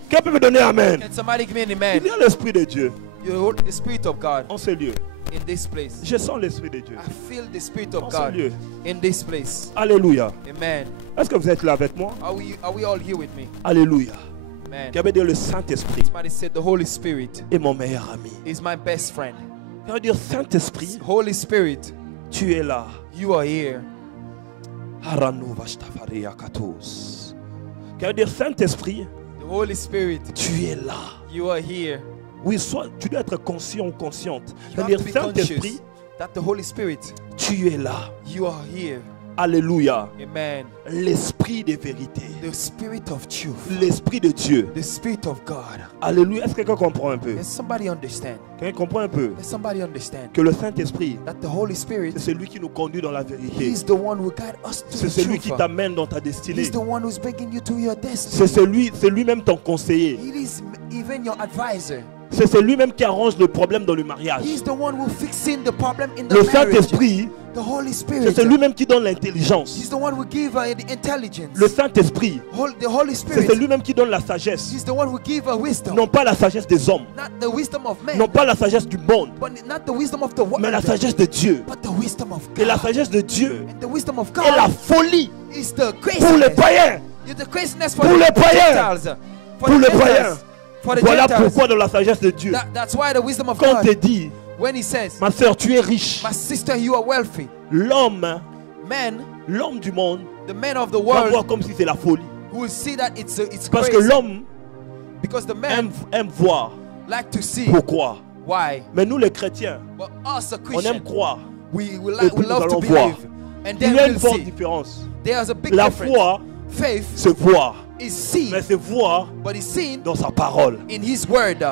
Qui peut me donner amen? Can somebody give me an Il amen? y a l'Esprit de Dieu The Spirit of God en ce lieu. in this place. Je sens l'Esprit de Dieu I feel the Spirit en of ce God lieu. in this place. Alléluia. Amen. Est-ce que vous êtes là avec moi? Are we all here with me? Alléluia. Amen. Qui veut dire le Saint-Esprit Somebody said the Holy Spirit est mon meilleur ami. is my best friend. Qui veut dire Saint-Esprit, Holy Spirit, tu es là. you are here. Haranu vashtafari akatos. Qui veut dire Saint-Esprit, The Holy Spirit, tu es là. you are here. Oui, soit tu dois être conscient ou consciente. You C'est-à-dire have to be Saint-Esprit, conscious that the Holy Spirit, tu es là. you are here. Alléluia. Amen. L'Esprit des vérités. The Spirit of truth, L'Esprit de Dieu. the Spirit of God. Alléluia. Est-ce que quelqu'un comprend un peu? Does somebody understand? Quelqu'un comprend un peu? Does somebody understand Que le Saint-Esprit, that the Holy Spirit c'est celui qui nous conduit dans la vérité. is the one who guide us to C'est the celui qui truth. t'amène dans ta destinée. He's the one who's bringing you to your destiny. C'est lui-même ton conseiller. It is even your advisor. C'est lui-même qui arrange le problème dans le mariage. He's the one who fixing the problem in the Le marriage. Saint-Esprit, The Holy Spirit. c'est lui-même qui donne l'intelligence. He's the one who give the intelligence. Le Saint-Esprit, The Holy Spirit. c'est lui-même qui donne la sagesse. He's the one who give wisdom. Non pas la sagesse des hommes, Not the wisdom of man. non pas la sagesse du monde, But not the wisdom of the world. mais la sagesse de Dieu. But the wisdom of God. Et la sagesse de Dieu And the wisdom of est la God folie is the pour les craziness. païens. Is the craziness for Pour the les païens. Gentiles. For Pour the les Gentiles. païens. For the Voilà Gentiles. pourquoi dans la sagesse de Dieu, That's why the wisdom of quand on te God, dit, when he says, ma soeur, tu es riche, my sister, you are wealthy. l'homme du monde The men of the va voir world comme si c'est la folie. will see that it's Parce que crazy. l'homme Because the men aime voir like to see pourquoi. why. Mais nous les chrétiens, But us, a on Christian, aime croire. we Et love puis nous to allons believe. voir. And Il then y a une we'll forte see. différence. There's a big La difference. foi, Faith c'est voir. is seen, Mais c'est voir but it's seen dans sa parole. in his word.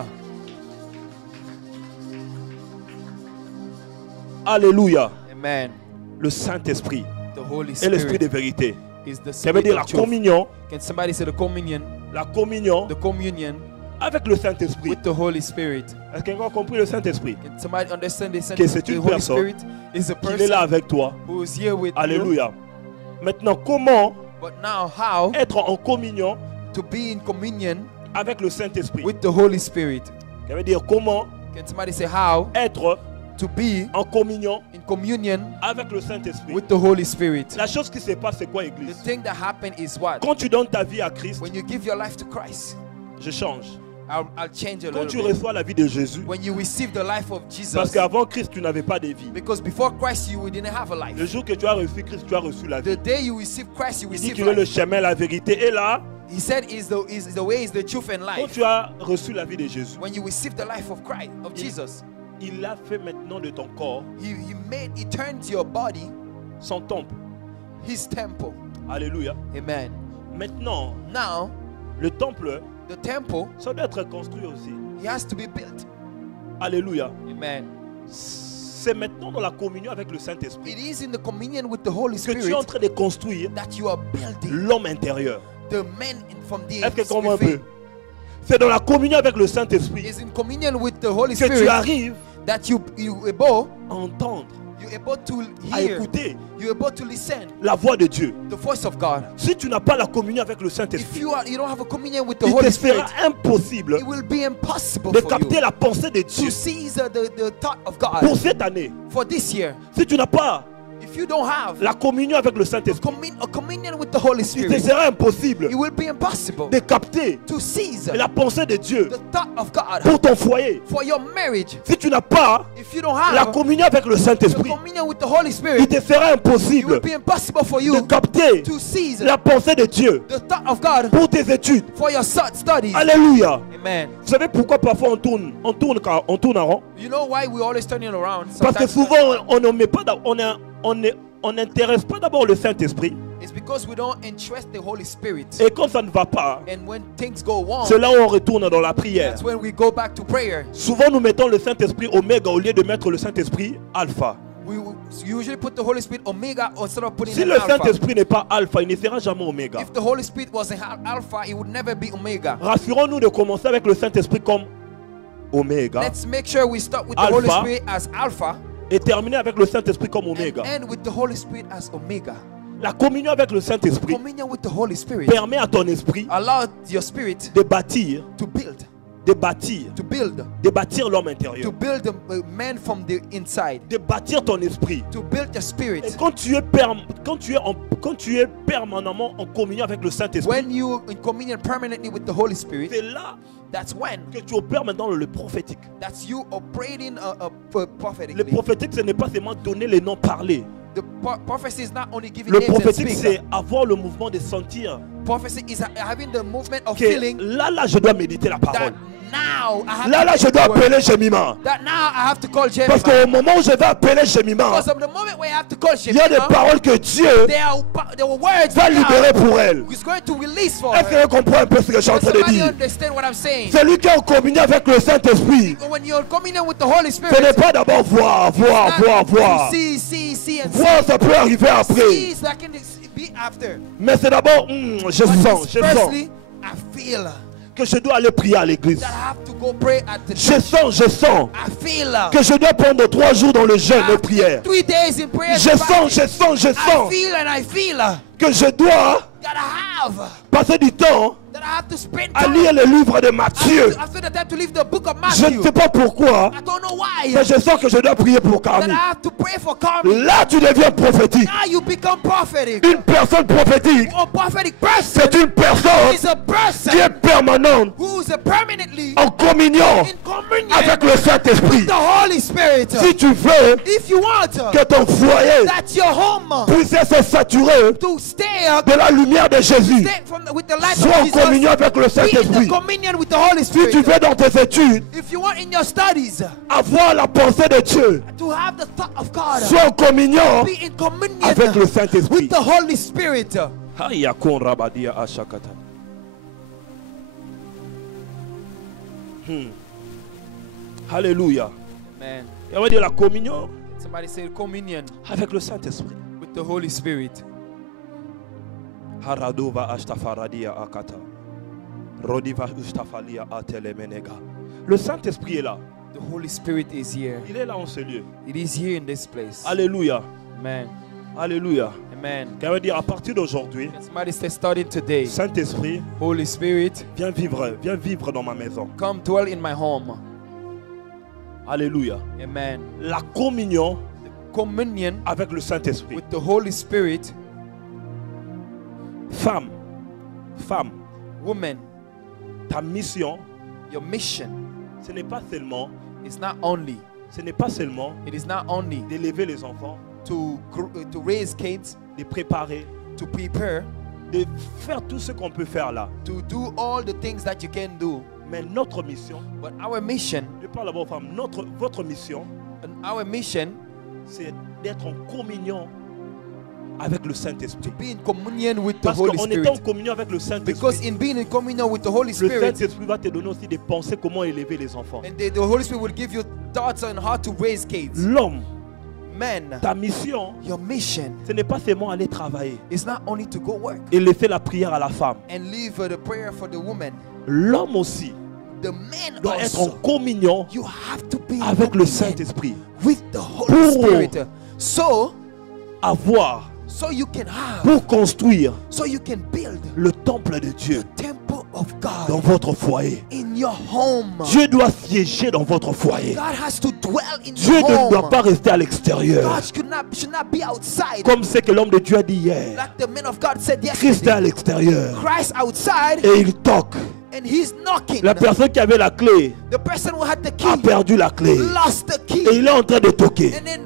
Alléluia. Amen. Le Saint-Esprit The Holy et l'Esprit de Spirit vérité. is the Ça veut Spirit dire la of truth. communion. Can somebody say the communion? La communion The communion avec le Saint-Esprit. with the Holy Spirit. Est-ce que quelqu'un a compris le Saint-Esprit? Can somebody understand this? Que c'est The une Holy personne Spirit is a Qu'il est là person avec toi. who is here with you. Alléluia. Maintenant, comment But now, how être en communion to be in communion avec le Saint-Esprit? with the Holy Spirit? Ça veut dire comment Can somebody say how être to be en communion in communion avec le Saint-Esprit. with the Holy Spirit? La chose qui se passe, c'est quoi, The Église? thing that happened is what? Quand tu donnes ta vie à Christ, When you give your life to Christ, je change. I'll change a Quand little tu bit. reçois la vie de Jésus, When you receive the life of Jesus, parce qu'avant Christ, tu n'avais pas de vie. because before Christ you didn't have a Le life. jour que tu as reçu Christ, tu as reçu la vie. The day you receive Christ, you Il dit receive qu'il est le life. chemin, la vérité. Et là, He said is the way, is the truth and quand life. tu as reçu la vie de Jésus, When you receive the life of Christ, of Jesus, il a fait maintenant de ton corps he turned your body son temple. his temple. Alléluia. Amen. Maintenant, Now, le temple, the temple, ça doit être construit aussi. he has to be built. Alléluia. Amen. c'est maintenant dans la communion avec le Saint-Esprit It is in the communion with the Holy que tu es Spirit en train de construire that you are building l'homme intérieur. the men from the Est-ce que tu comprends un peu? within. C'est dans la communion avec le Saint-Esprit It's in communion with the Holy que tu Spirit arrives that you able à entendre, you're able to à hear, écouter you're able to listen la voix de Dieu. the voice of God. Si tu n'as pas la communion avec le If Saint-Esprit, you don't have a communion with the il te Holy Spirit, sera impossible it will be impossible de for capter you la pensée de to Dieu seize the thought of pour God cette année. for this year. Si tu n'as pas If you don't have la communion avec le Saint-Esprit, a communion with the Holy il te Spirit, sera impossible it will be impossible de capter to seize la pensée de Dieu the thought of God pour ton foyer. for your marriage. Si tu n'as pas If you don't la have communion avec le the Saint-Esprit, communion with the Holy il Spirit, te sera it impossible will be impossible for de you capter to seize la pensée de Dieu the thought of God pour tes études. for your studies. Alléluia. Amen. Vous savez pourquoi parfois on tourne en rond? You know why we're always turning around? Parce que Sometimes souvent on ne met pas, on n'intéresse pas d'abord le Saint-Esprit. it's because we don't interest the Holy Spirit. Et quand ça ne va pas, And when things go wrong, c'est là où on retourne dans la prière. that's when we go back to prayer. Souvent nous mettons le Saint-Esprit oméga au lieu de mettre le Saint-Esprit alpha. We usually put the Holy Spirit omega instead of putting Si him le alpha. Saint-Esprit n'est pas alpha, il ne sera jamais oméga. If the Holy Spirit wasn't alpha, it would never be omega. Rassurons-nous de commencer avec le Saint-Esprit comme oméga Let's make sure we start with the Holy Alpha. Spirit as alpha et terminer avec le Saint-Esprit comme and oméga. end with the Holy Spirit as omega. La communion avec le Saint-Esprit Communion with the Holy Spirit permet à ton esprit allow your spirit de bâtir, to build, de bâtir, to build, de bâtir l'homme to intérieur, build the man from the inside, de bâtir ton esprit. to build your Et spirit. quand tu es permanemment en communion avec le Saint-Esprit, When you in communion permanently with the Holy Spirit, c'est là that's when que tu opères maintenant le prophétique. that's you operating Le prophetically. prophétique, ce n'est pas seulement donner les noms parlés. The prophecy is not only giving Le names and prophétique, speak. c'est avoir le mouvement de sentir Prophecy is having the movement of que feeling là, je dois méditer la that parole. now I have Là, to je dois the word. appeler Jemima. That now I have to call Parce Jemima. qu'au moment où je vais appeler Jemima, Because of the moment where I have to call il y a des Jemima, paroles que Dieu there are words va that libérer God pour elle. is going to release for Est-ce que her. tu comprends un peu ce que je suis en Does train de somebody dire? understand what I'm saying? Celui qui est en communion avec le Saint-Esprit, When you're communion with the Holy ce n'est Spirit, pas d'abord voir. not see and Voir, ça peut arriver après. see that can be after. Mais c'est d'abord, je But sens it's firstly, I feel que je dois aller prier à l'église. that I have to go pray at the Je church. sens I feel que je dois prendre 3 jours dans le jeûne de after prière. 3 days in prayer. Je sens I feel and I feel que je dois that I have passer du temps that I have to spend à time lire le livre de Matthieu. after the time to leave the book of Je ne Matthew. sais pas pourquoi, I don't know why. mais je sens que je dois prier pour That Carmi. I have to pray for Carmi. Là, tu deviens prophétique. Now you become prophetic. Une personne prophétique, A prophetic person c'est une personne is a qui est person permanente who's permanently en communion in communion avec le Saint-Esprit. with the Holy Spirit. Si tu veux If you want que ton foyer that your home puisse se saturer to stay up, de la lumière de Jésus, stay with the light sois of en communion Jesus, avec le be in Saint-Esprit. the communion with the Holy Si tu Spirit. veux dans tes études If you want in your studies avoir la pensée de Dieu, to have the thought of God, sois en communion be in communion avec le Saint-Esprit. with the Holy Spirit. Haya kon rabadia ashakata. Alléluia. Amen. Et on va dire la communion Somebody say communion avec le Saint-Esprit. with the Holy Spirit. Haradova ashtafaradia akata. Rodiva ashtafalia atelemenega. Le Saint-Esprit est là. The Holy Spirit is here. Il est là en ce lieu. It is here in this place. Alléluia. Amen. Alléluia. Amen. Quand on dire à partir d'aujourd'hui, Can somebody say starting today, Saint-Esprit, Holy Spirit, viens vivre dans ma maison. come dwell in my home. Alléluia. Amen. La communion Communion avec le Saint-Esprit. with the Holy Spirit. Femme, Woman, ta mission, your mission ce n'est pas seulement, is not only d'élever les enfants, to raise kids, de préparer, to prepare, de faire tout ce qu'on peut faire là. to do all the things that you can do. Mais notre mission, But our mission, je parle d'abord aux femmes, votre mission, c'est d'être en communion avec le Saint-Esprit. to be in communion with the Parce Holy qu'en étant en Spirit. communion avec le Because Saint-Esprit, in being in communion with the Holy le Spirit, Saint-Esprit va te donner aussi des pensées comment élever les enfants. and the Holy Spirit will give you thoughts on how to raise kids. L'homme Men, Ta mission, your mission ce n'est pas seulement aller travailler is not only to go work et laisser la prière à la femme. and leave the prayer for the woman. L'homme aussi The man doit être en also, communion you have to be in avec le communion Saint-Esprit with the Holy Pour- Spirit. So you can have, pour construire so you can build le temple de Dieu the temple of dans God votre foyer. in your home. Dieu doit siéger dans votre foyer. God has to dwell in Dieu your ne doit home. pas rester à l'extérieur. God should not be outside. Comme c'est que l'homme de Dieu a dit hier. Like the man of God said Christ est yesterday. à l'extérieur Christ outside et il toque. and he's knocking. La personne qui avait la clé The person who had the a key perdu la clé. lost the key. Et il est en train de toquer. And then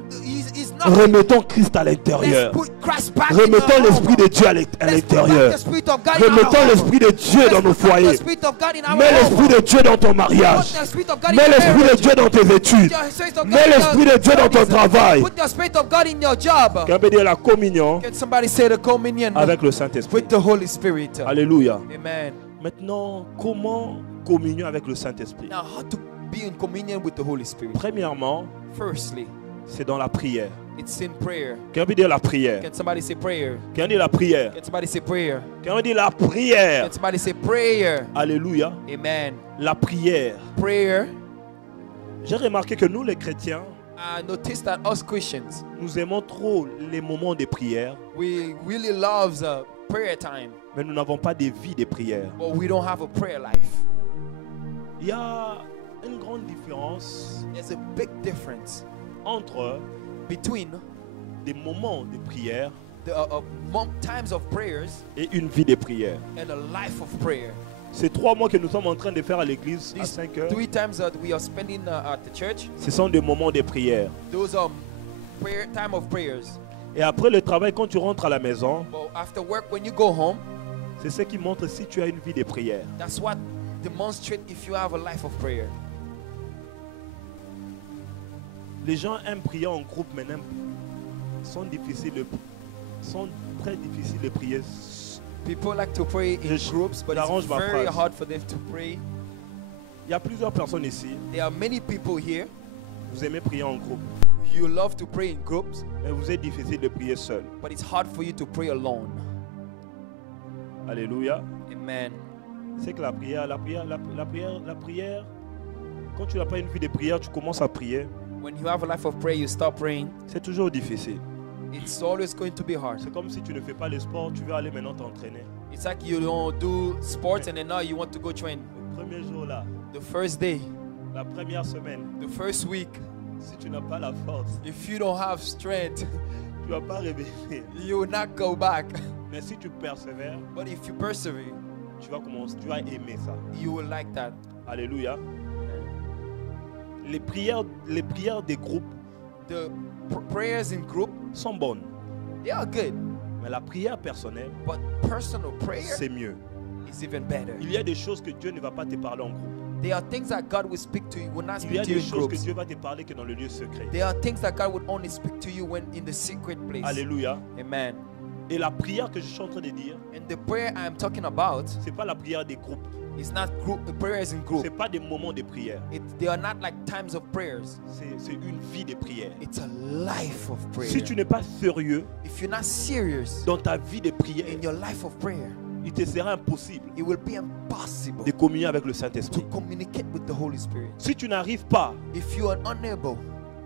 he's knocking. Remettons Christ à Let's l'intérieur. put Christ back in Remettons our l'Esprit home. de Dieu à Let's put back l'intérieur. the Spirit of God in our Remettons home. l'Esprit de Dieu Let's dans nos put back foyers. the Spirit of God in our Mets home. l'Esprit de Dieu dans ton Put mariage. the Spirit of God in Mets your l'Esprit de marriage. Dieu dans tes études. Put the Spirit of God Mets in l'Esprit your de Dieu dans ton studies. travail. Put the Spirit of God in your job. Qu'est-ce que veut dire la communion Can somebody say the communion avec le Saint-Esprit? with the Holy Spirit? Alléluia. Amen. Maintenant, comment communion avec le Saint-Esprit? Now, how to be in communion with the Holy Spirit? Premièrement, Firstly, c'est dans la prière. it's in prayer. Qu'est-ce que veut dire la prière? Can somebody say prayer? Qu'est-ce que veut dire la prière? Can somebody say prayer? Qu'est-ce que veut dire la prière? Can somebody say prayer? Alléluia. Amen. La prière. Prayer. J'ai remarqué que nous, les chrétiens, I noticed that us Christians, nous aimons trop les moments de prière, we really love prayer time, mais nous n'avons pas de vie de prière. but we don't have a prayer life. Il y a une grande différence There's a big difference entre between des moments de prière the times of prayers et une vie de prière. and a life of prayer. Ces 3 mois que nous sommes en train de faire à l'église à These 5 heures, 3 times that we are spending at the church, ce sont des moments de prière. those prayer time of prayers. Et après le travail, quand tu rentres à la maison, But after work, when you go home, c'est ce qui montre si tu as une vie de prière. that's what demonstrates if you have a life of prayer. Les gens aiment prier en groupe, mais sont très difficiles de prier. People like to pray in Je- groups, but j'arrange it's ma very phrase. hard for them to pray. Il y a plusieurs personnes ici. There are many people here. Vous aimez prier en groupe, You love to pray in groups, mais vous êtes difficile de prier seul. but it's hard for you to pray alone. Alléluia. Amen. C'est que la prière, quand tu n'as pas une vie de prière, tu commences à prier. When you have a life of prayer, you start praying. C'est toujours difficile. It's always going to be hard. C'est comme si tu ne fais pas le sport, tu veux aller maintenant t'entraîner. It's like you don't do sports and then now you want to go train. Le premier jour là, The first day, la première semaine, the first week, si tu n'as pas la force, if you don't have strength, tu ne vas pas réveiller. you will not go back. Mais si tu persévères, But if you persevere, tu vas aimer ça. you will like that. Alléluia. Les prières des groupes The prayers in group, sont bonnes, they are good, mais la prière personnelle, but personal prayer c'est mieux. is even better. Il y a des choses que Dieu ne va pas te parler en groupe. There are things that God will speak to you, will not Il y a speak to you des in choses que groups. Dieu va te parler que dans le lieu secret. There are things that God would only speak to you when in the secret place. Alléluia. Amen. Et la prière que je suis en train de dire, And the prayer I am talking about c'est pas la prière des groupes. is not group. The prayers in group. C'est pas des moments de prière. They are not like times of prayers. C'est une vie de prière. It's a life of prayer. Si tu n'es pas sérieux If you're not serious dans ta vie de prière, in your life of prayer, il te sera impossible it will be impossible de communier avec le to Saint-Esprit. communicate with the Holy Spirit. Si tu n'arrives pas If you are unable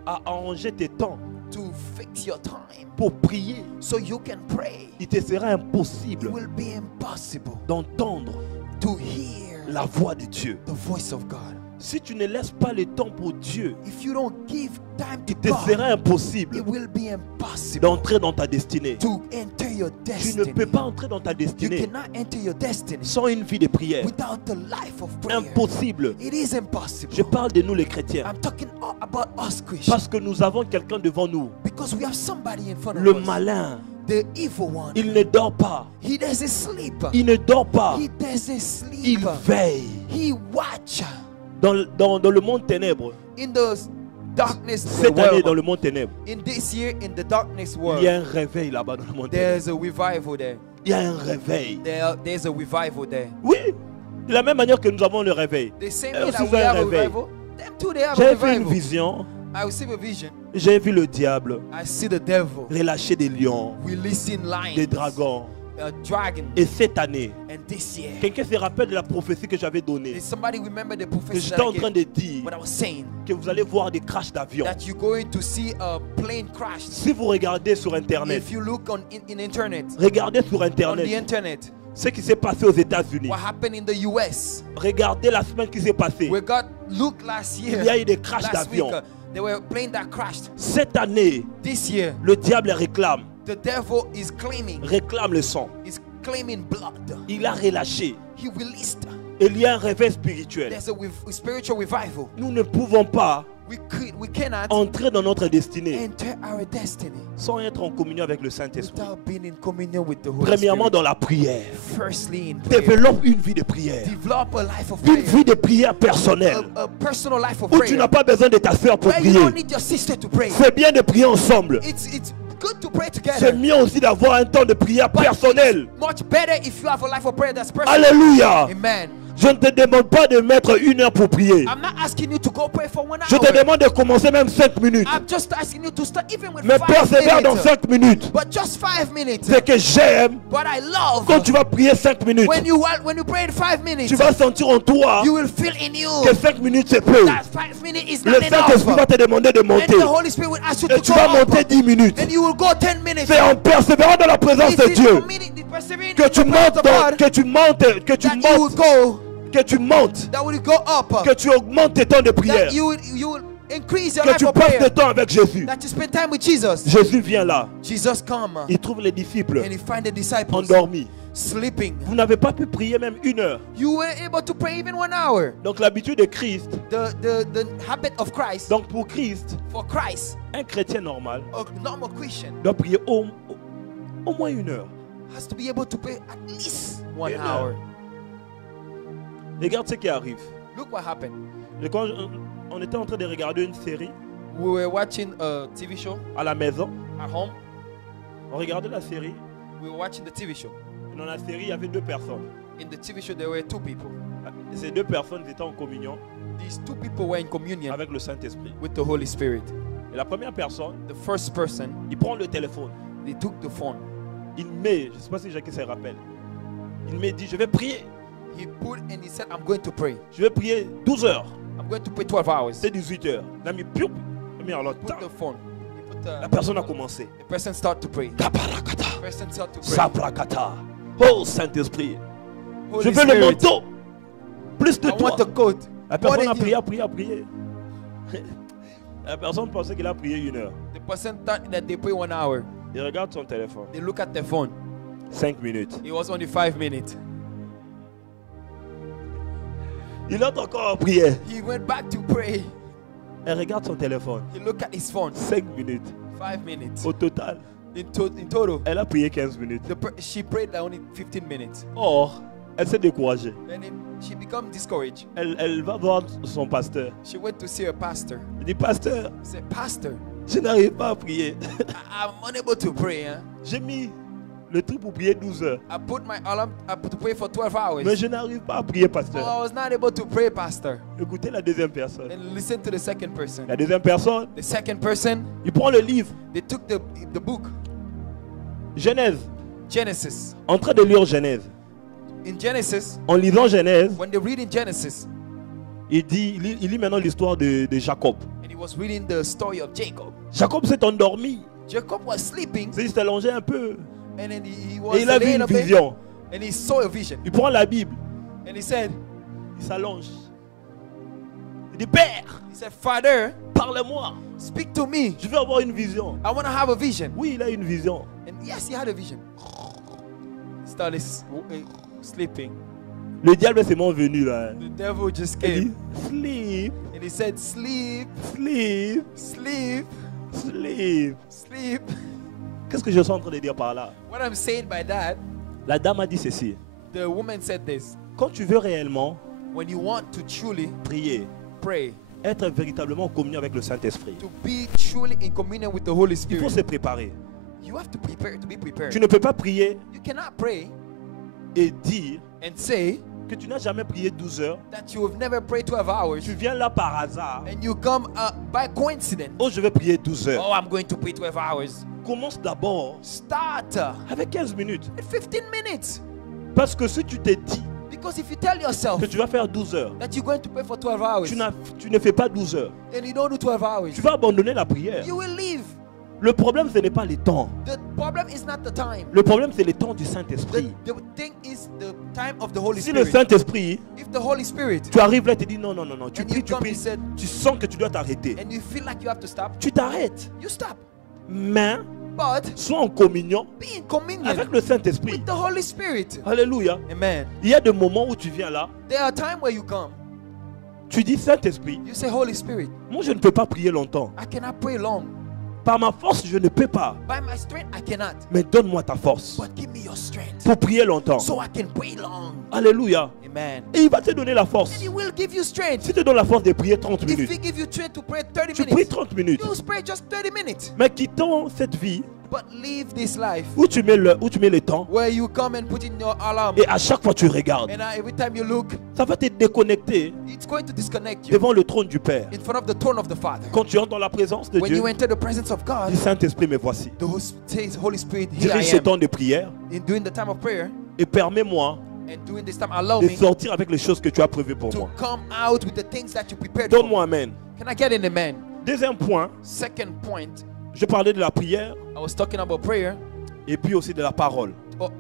à arranger tes temps to fix your time pour prier, so you can pray, il te sera it impossible will be impossible d'entendre to hear la voix de Dieu. the voice of God. Si tu ne laisses pas le temps pour Dieu, If you don't give time to il te God, sera it impossible will be impossible d'entrer dans ta destinée. to enter your Tu ne destiny. peux pas entrer dans ta You destinée cannot enter your destiny sans une vie de prière. without the life of prayer. Impossible. It is impossible. Je parle de nous les chrétiens. I'm talking about us Christians Parce que nous avons quelqu'un devant nous. because we have somebody in front Le of us. malin, The evil one. il ne dort pas. He doesn't sleep. Il ne dort pas. He doesn't sleep. Il veille. He watch Dans le monde ténèbre, in the darkness cette année world. dans le monde ténèbre, In this year in the darkness il world, y a un réveil là-bas dans le monde ténèbre. there's a revival there. Il y a un réveil. There's a revival there. Oui, de la même manière que nous avons le réveil. The same Eux way aussi that ont we un have a réveil. revival, them too they have a J'ai fait une revival. vision I received a vision J'ai vu le diable I see the devil relâcher des lions, releasing lions, des dragons. Dragons. Et cette année, And this year, quelqu'un se rappelle de la prophétie que j'avais donnée. did somebody remember the Que prophecy j'étais that en I train gave? de dire What I was saying, que vous allez voir des crashs d'avions. that you're going to see a plane crash. Si vous regardez sur Internet, If you look on in internet, regardez sur on the Internet internet, ce qui s'est passé aux États-Unis. what happened in the US? Regardez la semaine qui s'est passée. Look last year. Il y a eu des crashs Last week, d'avions. there were planes that crashed. Cette année, This year, le diable réclame the devil is le sang. claiming blood. Il a relâché. He released. Il y a un réveil spirituel. There's a spiritual revival. Nous ne pouvons pas We cannot entrer dans notre destinée enter our destiny sans être en communion avec le Saint-Esprit. without being in communion with the Holy Premièrement, Spirit. dans la prière. Firstly, in prayer. Développe une vie de prière. Develop a life of Une prayer. vie de prière personnelle. A personal life of Où tu prayer. n'as pas besoin de ta soeur pour Where you prier. don't need your sister to pray. C'est bien de prier ensemble. It's good to pray C'est together. mieux aussi d'avoir un temps de prière But personnel. it's much better if you have a life of prayer that's personal. Alléluia. Amen. Je ne te demande pas de mettre 1 heure pour prier. I'm not asking you to go pray for 1 Je te hour. demande de commencer même 5 minutes. I'm just asking you to start even with Mais 5 persévère dans minutes. 5 minutes. But just 5 minutes. C'est que j'aime What I love, quand tu vas prier 5 minutes. when you pray in 5 minutes, Tu vas sentir en toi you will feel in you que 5 minutes c'est peu. that 5 minutes is Le not Saint-Esprit va enough. te demander de And monter. the Holy Spirit will ask you Et to tu go vas up. monter 10 minutes. And you will go 10 minutes. C'est en persévérant dans la présence de It is Dieu persevering que in tu the presence montes, of God que tu montes, that will go up. que tu augmentes tes temps de prière, That you will increase your que life tu of passes prayer. du temps avec Jésus. That you spend time with Jesus. Jésus vient là, Jesus come il trouve les disciples and he find the disciples endormis. sleeping. Vous n'avez pas pu prier même 1 heure. You were able to pray even 1 hour. Donc l'habitude de Christ, The habit of Christ, donc pour Christ, for Christ, un chrétien normal a normal Christian doit prier au moins 1 heure. has to be able to pray at least 1 Une hour. heure. Regarde ce qui arrive. Look what happened. Et quand on était en train de regarder une série We were watching a TV show à la maison, at home. on regardait la série. We were watching the TV show. Et dans la série, il y avait 2 personnes. In the TV show, there were 2 people. Ces 2 personnes étaient en communion These 2 people were in communion avec le Saint-Esprit. with the Holy Spirit. Et la première personne, The first person, il prend le téléphone. they took the phone. Il met, je ne sais pas si Jacques se rappelle, il me dit, je vais prier. He put and he said, I'm going to pray. Je vais prier 12 heures. I'm going to pray 12 hours. C'est 18 heures. Il a mis piou. Il a mis alors, Put the phone. He put la personne a commencé. the person start to pray. Kaparakata, The person start to pray. saprakata. Oh Saint-Esprit, Holy je veux le Spirit, manteau. Plus de I toi. want the coat. La More personne a than prié, you. a prié, a prié. La personne pensait qu'il a prié 1 heure. The person thought that they pray 1 hour. Il regarde son téléphone. They look at their phone. 5 minutes. It was only 5 minutes. Il entre encore en prière. He went back to pray. Elle regarde son téléphone. He looked at his phone. 5 minutes. 5 minutes. Au total, In total, elle a prié 15 minutes. she prayed like only 15 minutes. Or, elle s'est découragée. And then she became discouraged. Elle va voir son pasteur. She went to see her pastor. Elle dit, pasteur, He said, Pastor, je n'arrive pas à prier. I'm unable to pray. Huh? J'ai mis le truc pour prier 12 heures. I put my alarm to pray for 12 hours. Mais je n'arrive pas à prier, Oh, pasteur. I was not able to pray, Pastor. Écoutez la deuxième personne. Then listen to the second person. La deuxième personne, The second person, il prend le livre, they took the book, Genèse, Genesis. en train de lire Genèse. In Genesis, En lisant Genèse, when they read in Genesis, il lit maintenant l'histoire de Jacob. and he was reading the story of Jacob. Jacob s'est endormi. Jacob was sleeping, Il s'est allongé un peu. and then he Et was il a vu laying une a bit, vision. and he saw a vision. Il prend la Bible, And he said, il s'allonge. Il dit, Père, Father, parle-moi. speak to me. Je veux avoir une vision. I want to have a vision. Oui, il a une vision. And yes, he had a vision. He started sleeping. Le diable est seulement venu là. The devil just Il dit, came, sleep, and he said, sleep, sleep, sleep, sleep. sleep. Qu'est-ce que je suis en train de dire par là? What I'm saying by that, La dame a dit ceci. the woman said this. Quand tu veux réellement When you want to truly prier, pray, être véritablement en communion avec le Saint-Esprit, to be truly in communion with the Holy il faut Spirit, se préparer. you have to prepare, to be prepared. Tu ne peux pas prier You cannot pray et dire and say que tu n'as jamais prié 12 heures, that you have never prayed 12 hours, tu viens là par hasard. and you come by coincidence. Oh, je vais prier 12 heures. Oh, I'm going to pray 12 hours. Commence d'abord Start avec 15 minutes. at 15 minutes. Parce que si tu t'es dit Because if you tell yourself que tu vas faire 12 heures, that you're going to pray for 12 hours, tu ne fais pas 12 heures, and you don't do 12 hours, tu vas abandonner la prière. you will leave. Le problème, ce n'est pas les temps. The problem is not the time. Le problème, c'est les temps du The, Saint-Esprit. the thing is the time of the Holy Si le Spirit. Saint-Esprit, If the Holy Spirit, tu arrives là et tu dis non, non, non, non, tu and pries, you tu come, pries, he said, tu sens que tu dois t'arrêter. and you feel like you have to stop, Tu t'arrêtes. you stop. Mais But sois en communion be in communion avec le Saint-Esprit. with the Holy Spirit. Alléluia. Amen. Il y a des moments où tu viens là, There are times where you come, tu dis Saint-Esprit, you say, Holy Spirit, moi je ne peux pas prier longtemps. I cannot pray long. Par ma force, je ne peux pas. By my strength, I cannot. Mais donne-moi ta force But give me your strength pour prier longtemps. so I can pray long. Alléluia. Amen. Et il va te donner la force. And He will give you strength. Si tu te donnes la force de prier 30 If He minutes, give you strength to pray 30 tu pries minutes, 30 minutes. you pray just 30 minutes. Mais quittons cette vie But live this life où tu mets le temps where you come and put in your alarm. et à chaque fois tu regardes. And every time you look, Ça va te déconnecter it's going to disconnect you devant le trône du Père. in front of the throne of the Father. Quand tu entres dans la présence de When Dieu, you enter the presence of God, dis Saint-Esprit, me voici. the Holy Spirit, here Dirige I ce am. temps de prière In doing the time of prayer et permets-moi and doing this time, allow de me sortir avec les choses que tu as prévues pour to moi. come out with the things that you prepared for. Donne-moi amen. Can I get an amen? Deuxième point, Second point, je parlais de la prière I was talking about prayer, et puis aussi de la parole.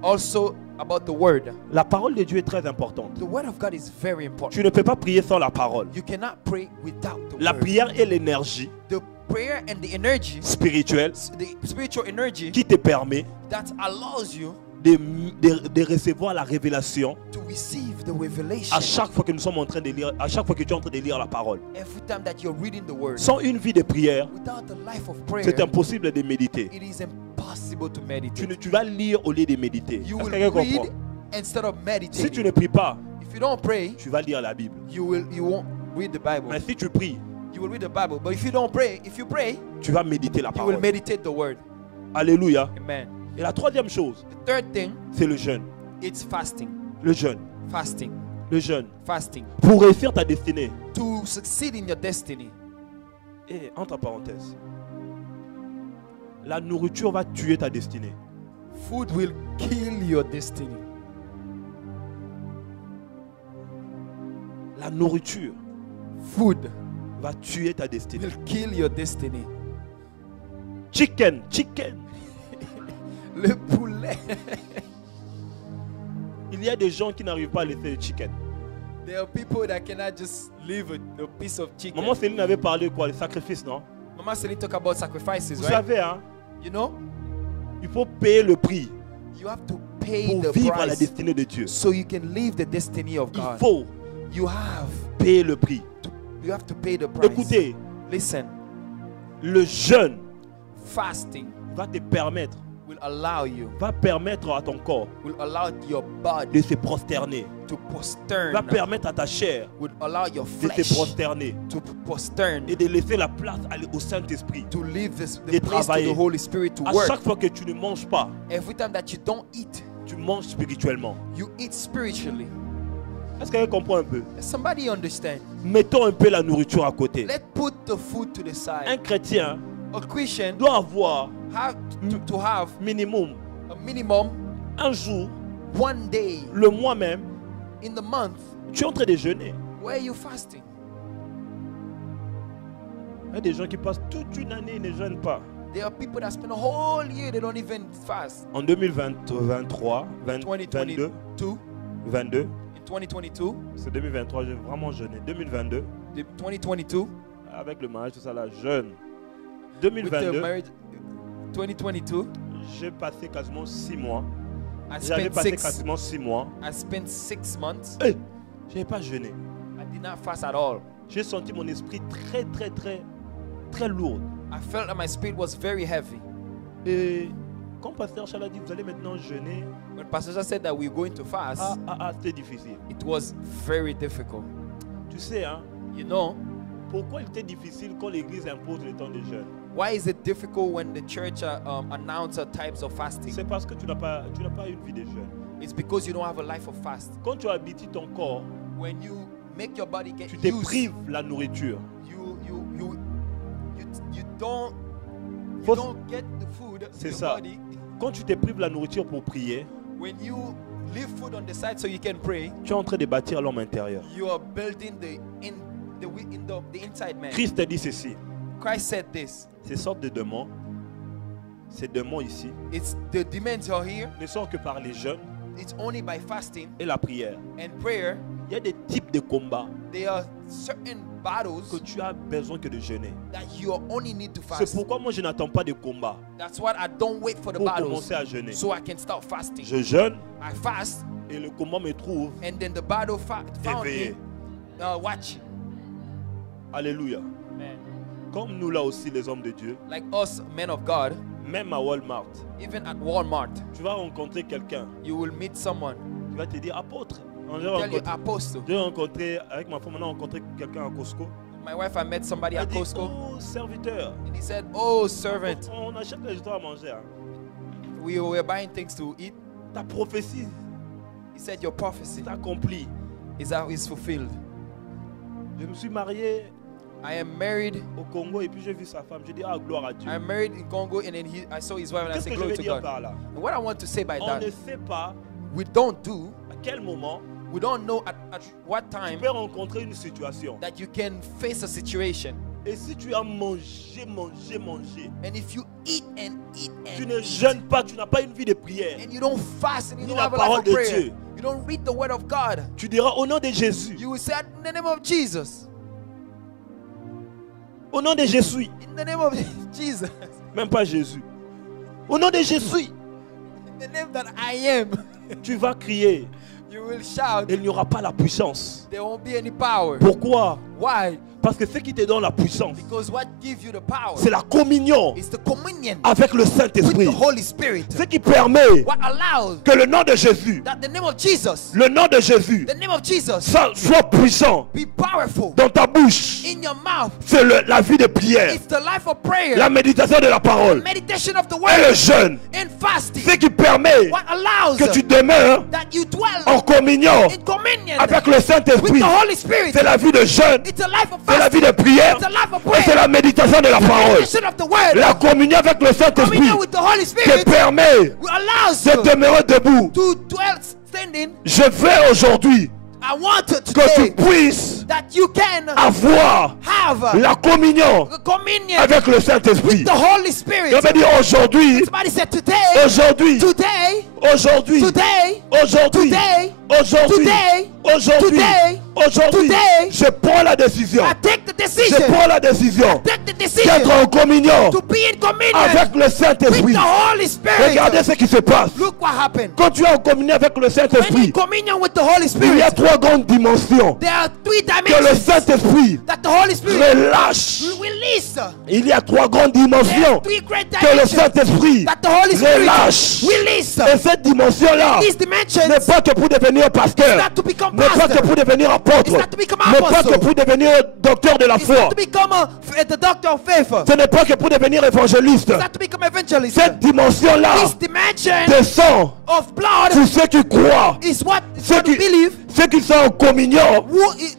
also about the word. La parole de Dieu est très importante. The word of God is very important. Tu ne peux pas prier sans la parole. You cannot pray without the La word. prière est l'énergie The prayer and the energy, spirituelle the spiritual energy qui te permet that allows you de recevoir la révélation to receive the revelation à chaque fois que nous sommes en train de lire, à chaque fois que tu es en train de lire la parole. every time that you're reading the word. Sans une vie de prière, Without the life of prayer, c'est impossible de méditer. it is impossible to meditate. Tu vas lire au lieu de méditer. You Est-ce will que quelqu'un comprend? read instead of meditating. Si tu ne pries pas, If you don't pray, tu vas lire la Bible. you won't read the Bible. Mais si tu pries, You will read the Bible. But if you don't pray, if you pray, tu vas méditer la you will parole. meditate the word. Alléluia. Amen. Et la troisième chose, The third thing, c'est le jeûne. it's fasting. Le jeûne. Fasting. Le jeûne. Fasting. Pour réussir ta destinée. To succeed in your destiny. Et entre parenthèses, la nourriture va tuer ta destinée. Food will kill your destiny. La nourriture Food va tuer ta destinée. will kill your destiny. Chicken. Le poulet. Il y a des gens qui n'arrivent pas à laisser le chicken. There are people that cannot just leave a piece of chicken. Maman Céline avait parlé quoi? Les sacrifices, non? Mama Celine talk about sacrifices, Vous right? savez, hein, You know, il faut payer le prix you have to pay pour the vivre la price destinée de Dieu. so you can live the destiny of Il God. faut You have payer le prix. to pay the price. Écoutez, Listen, le jeûne fasting va te permettre, will allow you, va permettre à ton corps will allow your body de se prosterner, to postern, va permettre à ta chair will allow your de se flesh prosterner to postern, et de laisser la place au Saint-Esprit. to leave the de place to travailler. the Holy Spirit to À work. chaque fois que tu ne manges pas, Every time that you don't eat, tu manges spirituellement. you eat spiritually. Est-ce que quelqu'un comprend un peu? Does somebody understand? Mettons un peu la nourriture à côté. Let's put the food to the Un side. chrétien A Christian doit avoir have to have minimum a minimum un jour, one day le mois même, in the month tu es en train de jeûner. where you fasting. Il y a des gens qui passent toute une année et ne jeûnent pas. There are people that spend a whole year, they don't even fast. En 2023, 22, 2022, 22, in 2022, c'est 2023, j'ai vraiment jeûné. 2022, 2022, avec le mariage, tout ça là, jeûne. with the 2022, marriage, 2022, j'ai passé quasiment 6 mois. I J'avais spent passé 6 quasiment 6 mois. I spent 6 months. Hey, je n'ai pas jeûné. I did not fast at all. J'ai senti mon esprit très lourd. I felt that my spirit was very heavy. Et quand Pasteur Charles a dit, vous allez maintenant jeûner, When Pastor Jean said that we're going to fast, c'était difficile. it was very difficult. Tu sais, hein, You know, pourquoi il était difficile quand l'Église impose le temps de jeûne? why is it difficult when the church announces types of fasting? C'est parce que tu n'as pas une vie de jeûne. It's because you don't have a life of fast. Quand tu habitues ton corps, When you make your body get tu te used, prives la nourriture. you don't Faut- get the food C'est in your ça. body. Quand tu te prives la nourriture pour prier, When you leave food on the side so you can pray, tu es en train de bâtir l'homme intérieur. you are building the inside man. Christ a dit ceci. Christ said this. Ces sortes de démons, ces démons ici, It's the demons are here. ne sortent que par les jeûnes It's only by fasting et la prière. and prayer. Il y a des types de combats There are certain battles que tu as besoin que de jeûner. that you only need to C'est fast. pourquoi moi je n'attends pas de combat That's why I don't wait for the pour battles commencer à jeûner. so I can start fasting. Je jeûne I fast et le combat me trouve and then the battle found éveillé. me watching. Alléluia. Man. Comme nous là aussi les hommes de Dieu, Like us men of God, même à Walmart, even at Walmart, tu vas rencontrer quelqu'un, you will meet someone. tu vas te dire apôtre. J'ai Tell you rencontré, apostle. j'ai rencontré avec ma femme, on a rencontré quelqu'un à Costco. My wife, I met somebody Elle at dit, Costco oh serviteur, and he said, "Oh servant, on achète les gens à manger. Hein. we were buying things to eat." Ta prophétie He said, "Your prophecy s'est accomplie. is fulfilled." Je me suis marié I am married. au Congo et puis j'ai vu sa femme. J'ai dit ah gloire à Dieu. I'm married in Congo, and then I saw his wife, and I Qu'est-ce said, que je "Glory veux to dire God." par là? And what I want to say by On that, ne sait pas we don't do, à quel moment we don't know at what tu time peux rencontrer une situation. that you can face a situation. Et si tu as mangé, And if you eat and eat tu and ne eat, jeûnes pas, tu n'as pas une vie de prière. and you don't fast and you Ni don't la have a life parole of de prayer, Dieu. you don't read the word of God, Tu diras au nom de Jésus. you will say, "In the name of Jesus, Au nom de Jésus. in the name of Jesus, Même pas Jésus. Au nom de Jésus. in the name that I am," Tu vas crier. you will shout. Il n'y aura pas la puissance. There won't be any power. Pourquoi? Why? Parce que ce qui te donne la puissance, Because what gives you the power c'est la communion is the communion avec le with Saint-Esprit. the Holy Spirit. Ce qui permet What allows que le nom de Jésus, that the name of Jesus, le nom de Jésus, the name of Jesus, soit puissant be powerful dans ta bouche. in your mouth. C'est la vie de prière, It's the life of prayer, la méditation de la parole meditation of the et le word, jeûne. and fasting. Ce qui permet What allows que tu demeures that you dwell en communion in communion avec le with Saint-Esprit. the Holy Spirit. C'est la vie de jeûne, It's a life of c'est la vie fasting. de prière It's a life of et c'est prayer. la méditation de la parole. Meditation of the word. La communion avec le Saint-Esprit Communion with the Holy te Spirit permet allows de you demeurer debout. to dwell standing. Je veux aujourd'hui I want que tu today puisses that you can avoir have la communion a communion avec le Saint-Esprit. the Holy Spirit. Je veux dire aujourd'hui, Somebody said today, aujourd'hui, today, aujourd'hui, today, aujourd'hui, today, aujourd'hui, today, aujourd'hui, today, aujourd'hui, today, je prends la décision. I take the Je decision. prends la décision Take the d'être decision en communion to be in communion avec le with Saint-Esprit. the Holy Spirit. Regardez ce qui se passe. Look what happened. Quand tu es en communion avec le When in Saint-Esprit, communion with the Holy il y a Spirit, trois grandes dimensions there are three que le dimensions Saint-Esprit that the Holy Spirit relâche. release. Il y a trois grandes There dimensions are three great que le dimensions Saint-Esprit that the Holy Spirit relâche. release. Et cette dimension-là These dimensions n'est pas que pour devenir pasteur, not to become n'est pas que pastor. pour devenir apôtre, It's not to become n'est pas apostle. que pour devenir docteur de la It's foi, not to become the doctor of faith. ce n'est pas que pour devenir évangéliste. It's not to become evangelist. Cette dimension-là This dimension descend of blood sur ceux qui croient, is what ceux you qui, believe. ceux qui sont en communion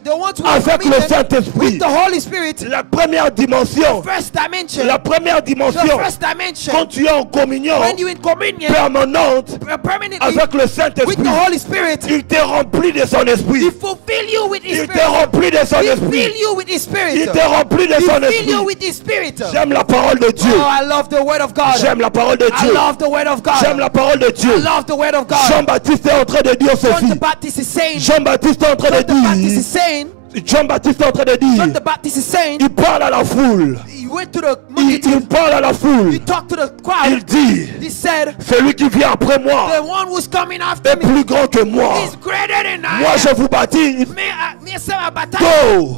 The ones who are avec le committed Saint-Esprit. with the Holy Spirit. La première dimension, First dimension. la première The dimension, first dimension. quand tu es en communion When you're in communion permanente permanently avec le with Saint-Esprit, the Holy Spirit, il te remplit de son esprit. He fulfill you with His Il te Spirit. remplit de son He esprit. fill you with His Spirit. Il te remplit de He son fill you esprit. with His Spirit. J'aime la parole de Dieu. Oh, I love the Word of God. J'aime la parole de I Dieu. love the Word of J'aime God. la parole de Dieu. I love the Word of God. Jean-Baptiste est en train de dire John ceci. the Baptist is saying. Jean-Baptiste est en train de John the Baptist is dire. saying. Jean-Baptiste est en train de John dire. the Baptist is saying. Il parle à la foule. He went to the Il multitude. parle à la foule. He talked to the Il crowd. dit, He said, celui qui vient après moi the one who's coming after est me plus grand que moi. is greater than I Moi, am. je vous baptise Me I baptize d'eau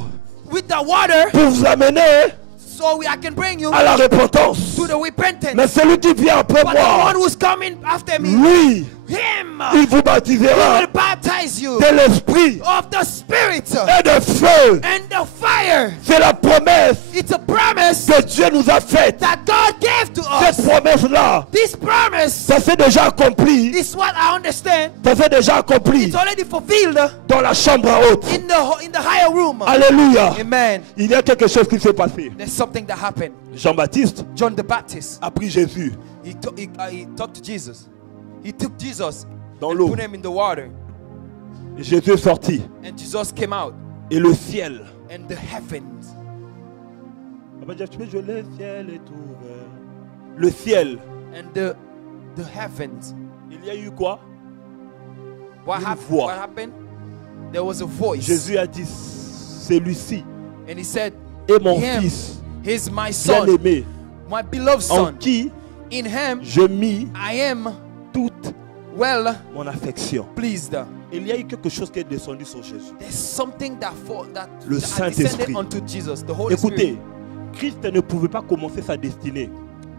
with the water pour vous amener so I can bring you à la repentance. to the repentance. Mais celui qui vient après But the one moi, who's coming after me, lui, him, il vous he baptisera will baptize you de l'esprit of the Spirit et de feu. and the fire. C'est la promesse It's a promise que Dieu nous a faite. that God gave to Cette promesse-là, this promise, ça s'est déjà accompli. this is what I understand. Ça s'est déjà accompli It's already fulfilled dans la chambre haute. in the higher room. Alléluia. Amen. Il y a quelque chose qui s'est passé. There's something that happened. Jean-Baptiste John the Baptist, a pris Jésus he talked to Jesus. He took Jesus dans and l'eau. put him in the water. Jésus est sorti. And Jesus came out. Et le ciel. And the heavens. Le ciel est ouvert. Le ciel. And the heavens. Il y a eu quoi? What happened? There was a voice. Jésus a dit, celui-ci And he said, est mon him, fils he's my son, bien-aimé, my beloved en son. qui In him je mis I am toute well mon affection. pleased. Il y a eu quelque chose qui est descendu sur Jésus. There's something that Le that Saint-Esprit. descended onto Jesus, the Holy Écoutez, Spirit. Christ ne pouvait pas commencer sa destinée.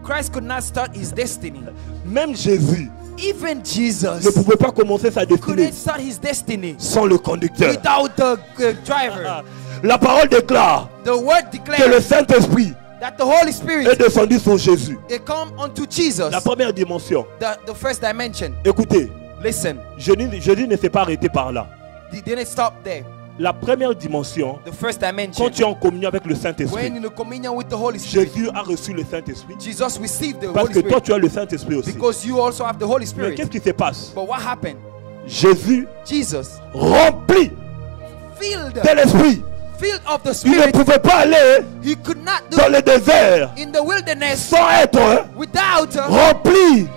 Christ could not start his destiny. Même Jésus Even ne Jesus pouvait pas commencer sa destinée couldn't start his destiny sans le conducteur. without the driver. La parole déclare The word que le declares Saint-Esprit that the Holy est Spirit descendu sur Jésus. it come onto Jesus. La première dimension. The first dimension. Écoutez, Listen, Jésus ne s'est pas arrêté par là. he didn't stop there. La première dimension, The first dimension. quand tu es en communion avec le When Saint-Esprit, in the communion with the Holy Spirit, Jésus a reçu le Saint-Esprit Jesus received the parce Holy que toi Spirit tu as le Saint-Esprit aussi. because you also have the Holy Mais Spirit. qu'est-ce qui se passe? But what happened? Jésus Jesus, rempli filled de l'Esprit, of the il ne Spirit, pouvait pas aller he could not do dans le désert in the wilderness sans être without rempli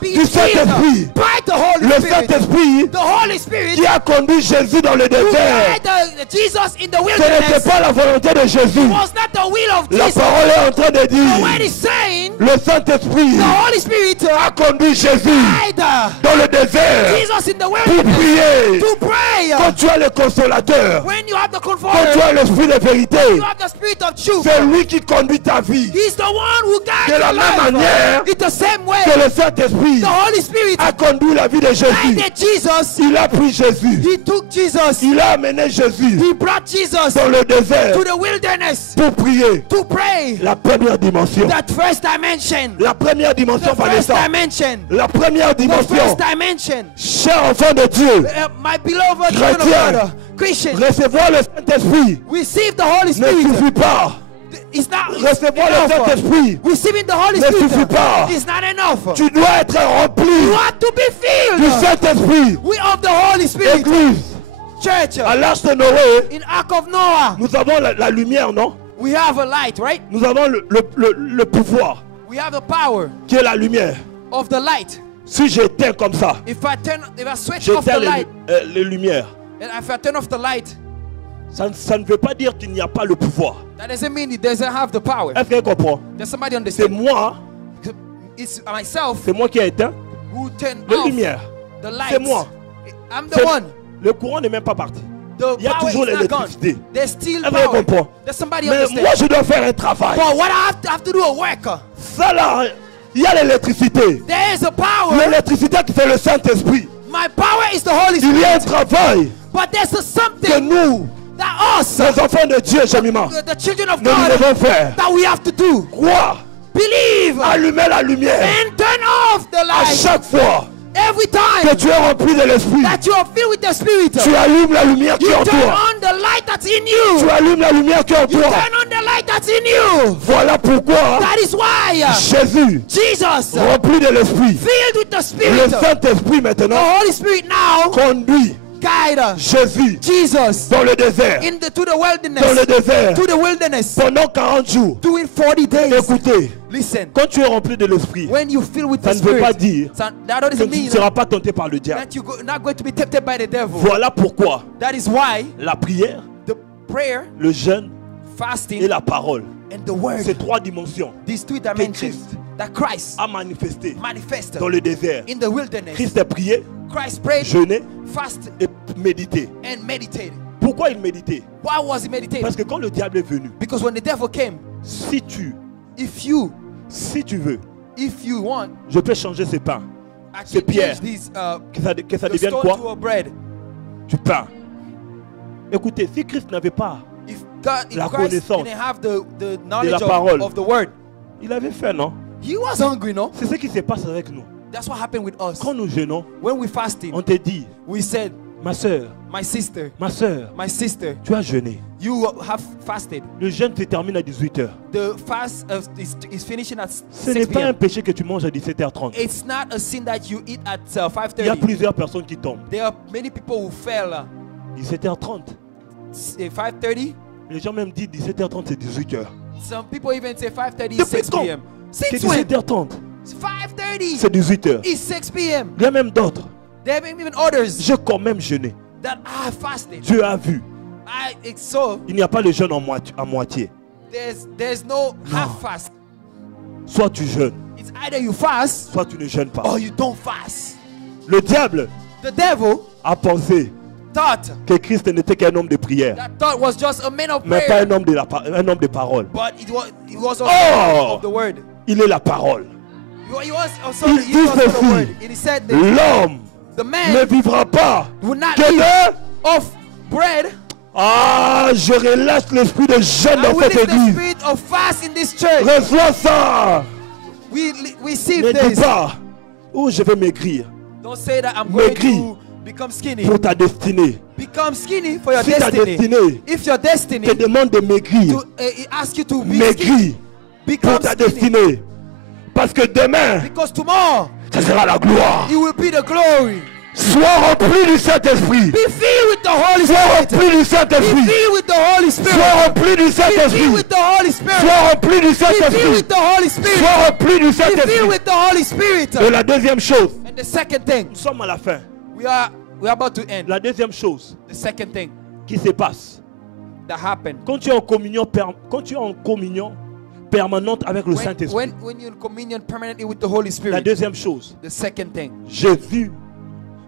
being du filled Saint-Esprit. by the Holy Le Spirit. Saint-Esprit The Holy Spirit qui a conduit Jésus dans le who désert, led Jesus in the ce n'était wilderness pas la volonté de Jésus. was not the will of La Jesus. parole est en train de But when dire, he's saying le Saint-Esprit the Holy Spirit a conduit Jésus led dans le désert Jesus in the pour wilderness prier. to pray. Quand tu as le consolateur, When you have the quand tu Comforter, as l'Esprit de vérité, you have the Spirit of truth. c'est lui qui conduit ta vie. He's the one who guides De la your même life. manière In the same way, que le Saint-Esprit the Holy Spirit a conduit la vie de Jésus. guided Jesus. Il a pris Jésus. He took Jesus. Il a amené Jésus He brought Jesus dans le désert to the wilderness pour prier. to pray. La première dimension. That first dimension. La première dimension, The first Vanessa. dimension. La première The dimension. first dimension. Cher enfant de Dieu, My beloved son of Chrétien. God, Christian, recevoir le Saint-Esprit receive the Holy ne Spirit. suffit pas. It's not Recevoir le enough. Saint-Esprit Receiving the Holy ne suffit Spirit pas. is not enough. Tu dois être rempli You have to be du filled Saint-Esprit. of the Holy Spirit. Église, Church, à l'âge de Noé, in Ark of Noah, nous avons la lumière, non? we have a light, right? Nous avons le pouvoir We have the power qui est la lumière. of the light. Si j'éteins comme ça, If I switch off j'éteins the light, les lumières. and if I turn off the light, Ça ne veut pas dire qu'il n'y a pas le pouvoir. that doesn't mean it doesn't have the power. Est-ce que tu comprends? Does somebody C'est understand? moi, It's myself c'est moi qui ai éteint who turn les off lumières. the light. C'est moi. I'm the C'est- one. Le courant n'est même pas parti. The Il y a power toujours is not gone. l'électricité. There's still Est-ce que tu power. comprends? Does somebody Mais understand? moi, je dois faire un travail. But what I have to do a work. Ça là, il y a l'électricité. There is a power. L'électricité qui fait le Saint-Esprit. My power is the Holy Il y a un Spirit. travail But there's a que something nous, that us, les enfants de Dieu, Jemima, the children of nous God, devons faire. that we have to do. Croire, Believe allumer la lumière and turn off the à light chaque fois every que time tu es rempli de l'Esprit. that you are filled with the Spirit. Tu allumes la lumière qui est You en turn toi. on the light that's in Tu you. allumes la lumière qui est en You toi. turn on the light that's in you. Voilà pourquoi That is why Jésus, Jesus, rempli de l'Esprit, filled with the le Spirit, Saint-Esprit the maintenant, Holy Spirit now conduit guide Jésus Jesus dans le désert. to the Dans le wilderness, désert. to the wilderness, Pendant 40 jours. doing 40 days. Écoutez, Listen, quand tu es rempli de l'Esprit, when you fill with ça the ne veut pas Spirit, dire that que doesn't tu ne mean seras pas tenté par le diable. that you're not going to be tempted by the devil. Voilà pourquoi That is why la prière, the prayer, le jeûne fasting, et la parole, and the word, ces trois dimensions these three dimensions that Christ a manifesté manifested dans le désert. in the wilderness. Christ a prié, Christ prayed, jeûné fasted, et médité. and meditated. Pourquoi il méditait? Why was he meditating? Parce que quand le diable est venu, Because when the devil came, si tu veux, if you want, je peux changer ce pain. I C'est can pierre. change these Que ça the devienne stone quoi? to a bread. Du pain. Écoutez, si Christ n'avait pas, If La Christ connaissance didn't have the de knowledge la parole. of the word, il avait fait, non? He was hungry, no? C'est ce qui se passe avec nous. That's what happened with us. Quand nous jeûnons, When we fasting, on te dit, we said, ma soeur, my sister, tu as jeûné. you have fasted. Le jeûne se termine à 18h. The fast is finishing at Ce n'est 6 pas un p.m. péché que tu manges à 17h30. It's not a sin that you eat at Il y a 5:30. plusieurs personnes qui tombent. There are many people who fell 17h30. 5:30. Les gens même disent 17h30 c'est 18h. Some people even say 5:30 is Depuis 6 quand? p.m. C'est Since when? 17h30. 5:30 C'est 18h. is 6 p.m. Il y a même d'autres. There have been even others J'ai quand même jeûné. that I fasted. Dieu a vu. It's so Il n'y a pas le jeûne à moitié. there's no half fast. Soit tu jeûnes, It's either you fast soit tu ne jeûnes pas. or you don't fast. Le diable The devil a pensé thought que Christ n'était qu'un homme de prière, that thought was just a man of mais pas prayer, un homme de parole. but it was also Oh! of the word. Il est la parole. He was also, Il he dit was also the ceci. word. And he said that L'homme the ne man vivra pas will not que live de... of bread. Ah, je relâche l'esprit de jeûne I dans will cette live the église. spirit of fast in this church. Reçois ça. We receive Ne dis this. pas, oh, je vais maigrir Don't say that I'm going Maigris. to become skinny. pour ta destinée. Become skinny for your Si ta destiny. destinée If your destiny te demande de maigrir, it asks you to be skinny, maigris become pour ta skinny. destinée. Parce que demain, Because tomorrow ce sera la gloire. it will be the glory. Sois rempli du Saint-Esprit. Be filled with the Holy Sois Spirit. rempli du Be Saint-Esprit. filled with the Holy Spirit. Sois rempli du Be filled Saint-Esprit. with the Holy Spirit. Sois rempli du Be filled Saint-Esprit. with the Holy Spirit. Sois rempli du Be filled Saint-Esprit. with the Holy Spirit. Et la deuxième chose, And the second thing, nous sommes à la fin. we are about to end. La deuxième chose The second thing qui se passe, that happened quand tu es en communion permanente avec le Saint-Esprit, when you're in communion permanently with the Holy la Spirit. deuxième chose, The second thing, Jésus,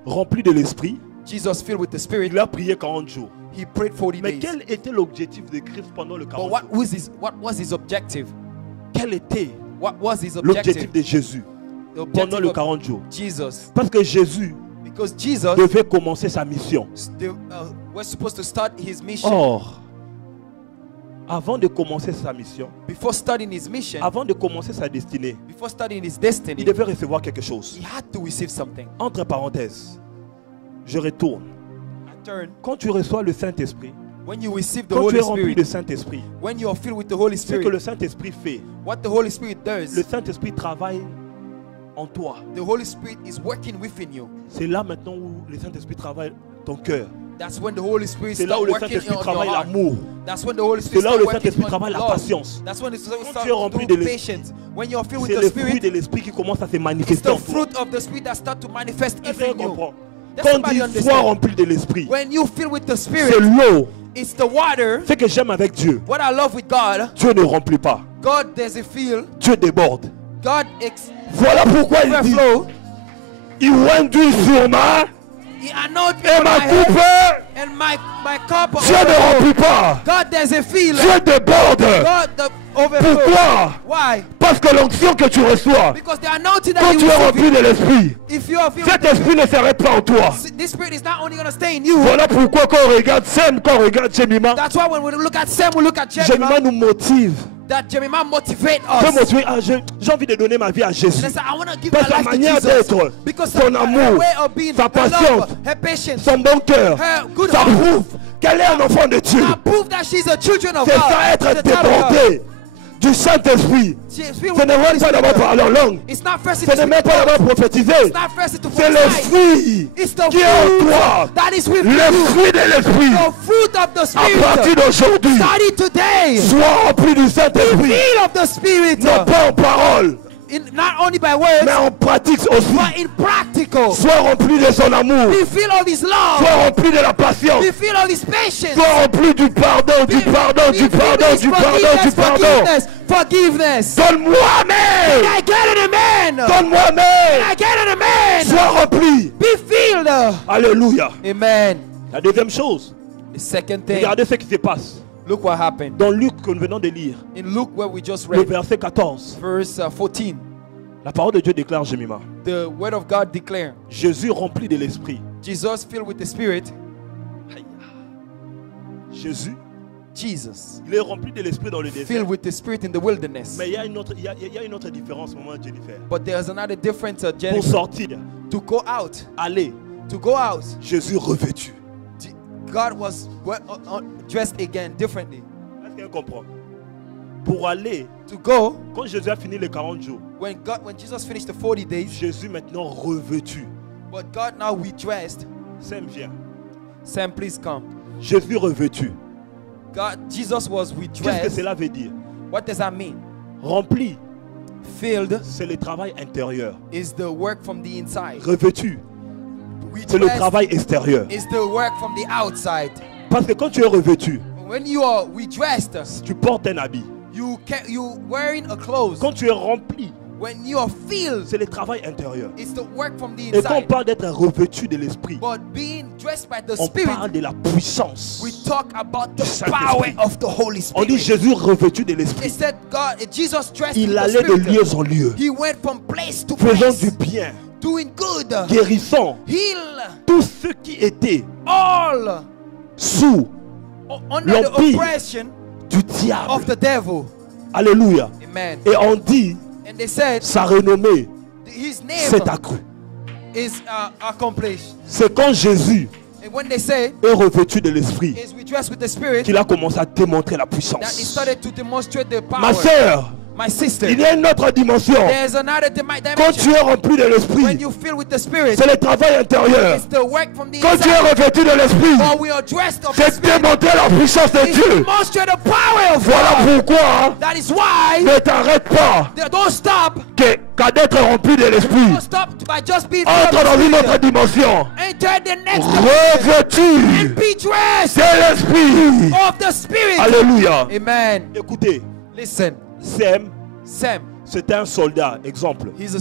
rempli de l'Esprit, Jesus filled with the Spirit, il a prié 40 jours. he prayed 40 Mais days. quel était l'objectif de Christ pendant le But 40 what jours? was his objective? Quel était What was his l'objectif objective? de Jésus The pendant objective le of 40 jours? Jesus. Parce que Jésus Because Jesus devait commencer sa mission. was supposed to start his mission. Or, avant de commencer sa mission, Before starting his mission, avant de commencer sa destinée, before starting his il destiny, devait recevoir quelque chose. he had to receive something. Entre parenthèses, je retourne. I turn. Quand tu reçois le Saint-Esprit, When you receive the quand tu Holy es rempli de Spirit, Saint-Esprit, when you are filled with the Holy ce que Spirit, le Saint-Esprit fait, what the Holy Spirit le does, Saint-Esprit travaille en toi. the Holy Spirit is working within you. C'est là maintenant où le Saint-Esprit travaille ton cœur. That's when the Holy Spirit C'est là où starts le working Saint-Esprit on your travaille heart. l'amour. That's when the Holy C'est Spirit là où starts le working Saint-Esprit on travaille la love. patience. That's when it's Quand starts tu es rempli to de l'Esprit, patience. When you're filled with c'est the le fruit Spirit, de l'Esprit qui commence à se it's manifester the en toi. fruit of the Spirit that start to manifest Est-ce que tu in you. comprends? Does Quand on somebody dit understand? sois rempli de l'Esprit, When you fill with the c'est Spirit, l'eau. it's the water. Ce que j'aime avec Dieu, What I love with God, Dieu ne remplit pas. God doesn't feel. Dieu déborde. God Voilà pourquoi il dit, overflow. il oindit sur ma He anointed et my ma head coupe. and my cup. Dieu ne remplit pas. God doesn't feel. Dieu déborde. God the overflow. Pourquoi? Why? Parce que l'onction que tu reçois, Because the anointing that quand you tu es receive, rempli de l'Esprit, if you are filled cet with the esprit ne s'arrête pas en toi. Spirit, this Spirit is not only going to stay in you. Voilà pourquoi quand on regarde Sem, quand on regarde Jemima, That's why when we look at Sam, we look at Jemima Jemima, nous motive. that Jemima motivate Peut us. motiver, ah, j'ai envie de donner ma vie à And Jésus. I say, I want to give Par my sa life to manière Jesus. d'être, Because son her amour, way of being, sa her patience, love, her patience, son bon cœur, her good ça heart, prouve qu'elle est un enfant de Dieu. I prove that she's a children of C'est God. ça être She's a child of God. débordé du Saint-Esprit. She is filled Ce with n'est the même Holy pas d'avoir Spirit. parlé en langue. It's not first Ce to n'est même speak pas d'avoir tongues. prophétisé. It's not first to C'est prophesy. l'Esprit It's the qui est en fruit toi. that is within Le you. fruit de l'Esprit. The fruit of the À partir Spirit. d'aujourd'hui, Starting today. sois rempli du Saint-Esprit. Feel of the Spirit. Non pas en parole, Not only by words, mais en pratique aussi. but in practical. Sois rempli de son amour. Be filled of His love. Sois rempli de la patience. Be filled of His patience. Sois rempli du pardon, du pardon, du pardon, du pardon, du pardon. Forgiveness. Donne-moi, amen. I get it, amen. Donne-moi, amen. I get it, amen. Sois rempli. Be filled. Alléluia. Amen. La deuxième chose, The second thing, regardez ce qui se passe. look what happened. Dans Luc que nous venons de lire, In Luke, where we just le read, verset 14, verse 14, la parole de Dieu déclare, Jemima, the word of God declare, Jésus rempli de l'Esprit. Jesus filled with the Spirit. Jésus Jesus, Il est rempli de l'esprit dans le désert. filled with the Spirit in the wilderness. Mais il y a une autre différence, maman Jennifer. But there's another difference, Pour Jennifer. sortir, To go out, aller, to go out, Jésus revêtu. God was dressed again differently. Est-ce qu'elle comprend? Pour aller, To go, quand Jésus a fini les 40 jours, when Jesus finished the 40 days, Jésus maintenant revêtu. but God now redressed. Sam vient. Sam, please come. Jésus revêtu. Jesus was Qu'est-ce que redressed. cela veut dire? What does that mean? Rempli, Filled c'est le travail intérieur. is the work from the inside. Revêtu, c'est le Redressed travail extérieur. is the work from the outside. Parce que quand tu es revêtu, When you are redressed, tu portes un habit. you wearing a clothes. Quand tu es rempli, When you are filled, c'est le travail intérieur. it's the work from the Et quand on inside. parle d'être revêtu de l'esprit, But being dressed by the on Spirit, parle de la puissance. we talk about the Saint-Esprit. power of the Holy On dit Spirit. Jésus revêtu de It l'esprit. said Jesus dressed in Il the allait de Spirit. lieu en lieu, He went from place to faisant place, du bien, doing good, guérissant heal tous ceux qui étaient all sous under the l'empire oppression du of diable. the devil. Alléluia. Amen. Et on dit, And they said sa renommée his s'est name accrue. is accomplished. C'est quand Jésus And when they say est revêtu de l'esprit is we dress with the Spirit, qu'il a commencé à démontrer la that he puissance. started to demonstrate the power. Ma sœur, My sister, il y a une autre dimension. there's another Quand tu dimension. es rempli de When l'esprit, you fill with the Spirit, c'est le travail intérieur. it's the work from the Quand tu es inside. revêtu de l'esprit, But we are dressed of the c'est Spirit. démontrer la puissance de It's Dieu. demonstrate the power of Voilà God. pourquoi That is why ne t'arrête pas don't stop. qu'à d'être rempli de l'esprit. Don't stop by just being filled Entre with dans the une autre Spirit. dimension. Enter the next dimension Revêtu and be dressed de l'esprit. of the Spirit. Alléluia. Amen. Écoutez, Listen, Sam, Sam, c'était un soldat, exemple. he's a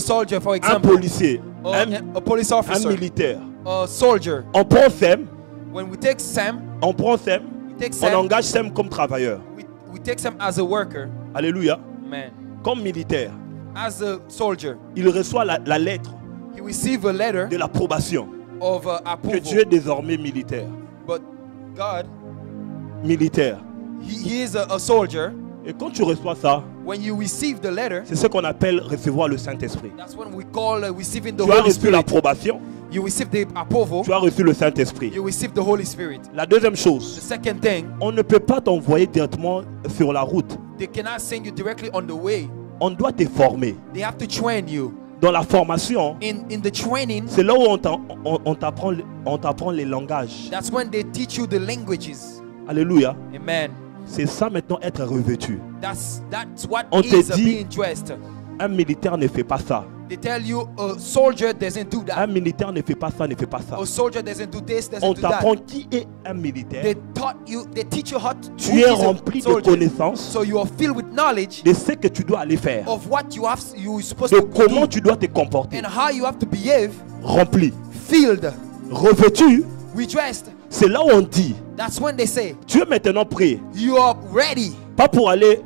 soldier, for Un example. policier, A police un officer, militaire. a soldier. On prend Sam, When we take Sam, on we take Sam, engage Sam comme travailleur. we take Sam as a worker. Alléluia. Man, Comme militaire. as a soldier, Il reçoit la lettre he received a letter de l'approbation of que tu es approval. désormais militaire. But God, Militaire. he is a soldier. Et quand tu reçois ça, When you receive the letter, c'est ce qu'on appelle recevoir le Saint-Esprit. that's when we call receiving the Tu as Holy reçu Spirit. l'approbation, You receive the approval, tu as reçu le Saint-Esprit. you receive the Holy Spirit. La deuxième The chose, second thing, on ne peut pas t'envoyer directement sur la route. they cannot send you directly on the way. On doit te former. They have to train you. Dans la formation, In the training, c'est là où on t'apprend les langages. that's when they teach you the languages. Alléluia. Amen. C'est ça maintenant être revêtu. That's what On te is dit- being dressed. Un militaire ne fait pas ça. They tell you a soldier doesn't do Un that. militaire ne fait pas ça, ne fait pas ça. A soldier doesn't do this, On doesn't do that. t'apprend qui est un militaire. They teach you how to Tu es who is a rempli de soldier. connaissances So you are filled with knowledge de ce que tu dois aller faire, of what you're supposed de to comment do tu dois te comporter. and how you have to behave. Rempli, Filled, revêtu, redressed. c'est là où on dit, That's when they say tu es maintenant prêt, you are ready, pas pour aller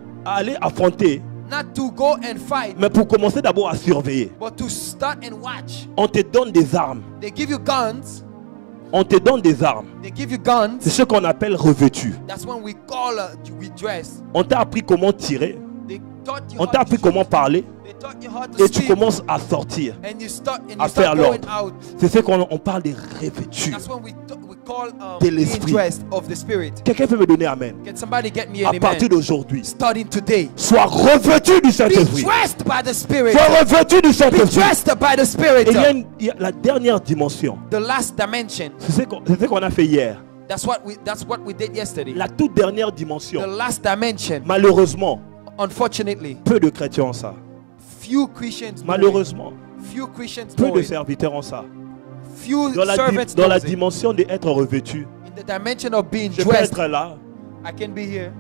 affronter, not to go and fight, mais pour commencer d'abord à surveiller. but to start and watch. On te donne des armes, They give you guns. on te donne des armes. They give you C'est guns. ce qu'on appelle revêtu. That's when we call redress. On t'a appris comment tirer, They taught you on how t'a to appris shoot. comment parler, They taught you how to et tu speak. commences à sortir. And you start à faire going l'ordre. out. C'est ce qu'on parle de revêtu. That's when we call De being l'esprit. dressed of the Spirit. Quelqu'un peut me donner amen. Can somebody get me À an partir amen? d'aujourd'hui, Starting today. sois revêtu du Be Saint-Esprit. dressed by the Spirit. Sois revêtu du Be Saint-Esprit. dressed by the Spirit. Et il y a la dernière dimension. The last dimension. C'est ce qu'on a fait hier. That's what we did yesterday. La toute dernière The dimension. last dimension. Malheureusement, Unfortunately, peu de chrétiens ont ça. few Christians know it. Malheureusement, Few Christians peu know de it. serviteurs ont ça. Few Dans servants la knows it. dimension d'être revêtu, In the dimension of being je peux dressed, être là. I can be here.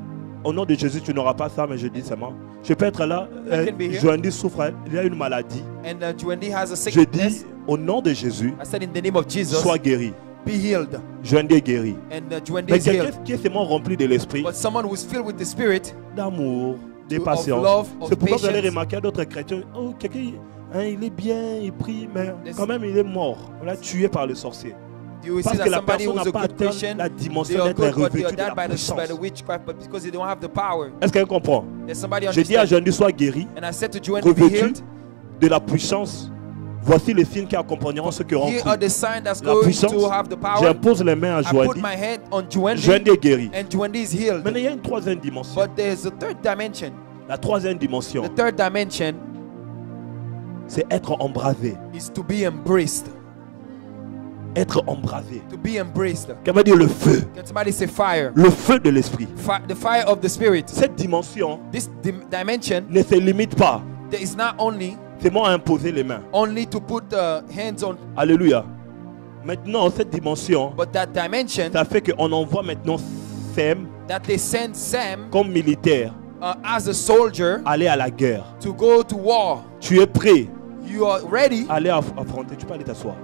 Au nom de Jésus, tu n'auras pas ça, mais je dis seulement. Je peux être là. I can be here. Joandy souffre, il a une maladie. And Juandy has a Je sickness. dis, au nom de Jésus, I said in the name of Jesus, sois guéri. be healed. Joandy est guéri. And Juandy Mais is quelqu'un healed. qui est seulement rempli de l'esprit, But someone who's filled with the Spirit, d'amour, de of patience. love, of C'est pourquoi vous allez patience. remarquer d'autres chrétiens, oh, quelqu'un, hein, il est bien, il prie, mais There's- quand même il est mort. On l'a tué par le sorcier. You will Parce see que that la somebody personne who's n'a a pas good atteint Christian, la they dimension are d'être good, but they revêtu are de la done by puissance. the witchcraft, but because they don't have the power. Est-ce que quelqu'un comprend? There's somebody J'ai dit à understand. Joanny, sois guéri, And I said to Joanne, be revêtu healed. de la puissance. Voici les signes qui accompagneront ceux qui auront Here cru. are the signs that's La going puissance. to have the power. J'impose les mains à I put Joanny. my hand on Joanne, Joanny est guéri. and Joanne is healed. Maintenant, il y a une troisième dimension. But there's a third dimension. La troisième dimension, The third dimension c'est être embrasé. is to be embraced. Être embrasé. To be embraced. Quelqu'un va dire le feu. Can somebody say fire? Le feu de l'esprit. The fire of the Spirit. Cette dimension This dimension ne se limite pas there is not only seulement à imposer les mains. to put hands on, Alléluia. Maintenant, cette dimension, but that dimension ça fait qu'on envoie maintenant Sem that they send Sam comme militaire as a soldier aller à la guerre. to go to war. Tu es prêt You are ready. à aller affronter. Tu peux aller t'asseoir.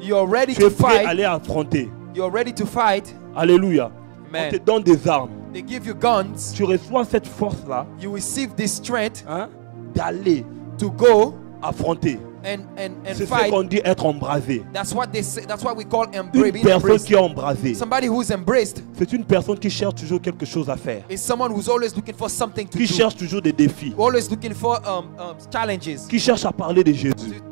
You are ready Tu es to prêt à fight. aller affronter. You are ready to fight. Alléluia. On Man, te donne des armes. they give you guns. Tu reçois cette force-là You receive this strength d'aller to go affronter. and C'est ce fight. qu'on dit être embrasé. That's what they say. That's what we call Une being personne embraced. qui est embrasée, Somebody who's embraced c'est une personne qui cherche toujours quelque chose à faire. is someone who's always looking for something to Qui do. cherche toujours des défis. Always looking for challenges. Qui cherche à parler de Jésus.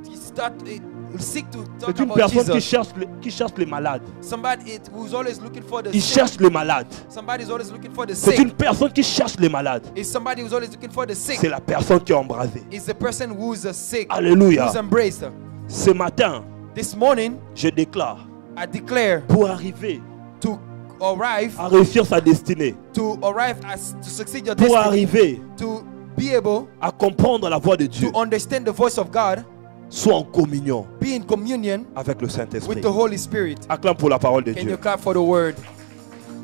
Seek to talk C'est une about personne Jesus. qui cherche les malades. Somebody who's always looking for the Il sick. cherche les malades. Somebody who's always looking for the C'est sick. une personne qui cherche les malades. Is somebody who's always looking for the sick. C'est la personne qui est embrasée. Is the person who's sick. Alléluia. Who's embraced. Ce matin, This morning, je déclare, I declare pour arriver to arrive à réussir sa destinée, to succeed your pour destiny, arriver to be able à comprendre la voix de Dieu, to understand the voice of God, sois en communion be in communion avec le with Saint-Esprit. the Holy Spirit. Acclame pour la parole de Can you Dieu. clap for the word?